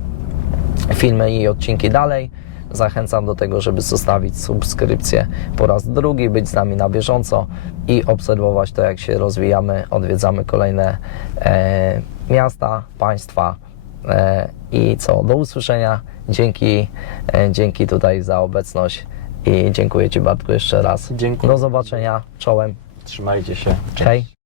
filmy i odcinki dalej. Zachęcam do tego, żeby zostawić subskrypcję po raz drugi, być z nami na bieżąco i obserwować to, jak się rozwijamy, odwiedzamy kolejne miasta, państwa. I co, do usłyszenia. Dzięki tutaj za obecność i dziękuję Ci, Bartku, jeszcze raz. Dziękuję. Do zobaczenia. Czołem. Trzymajcie się. Cześć. Hej.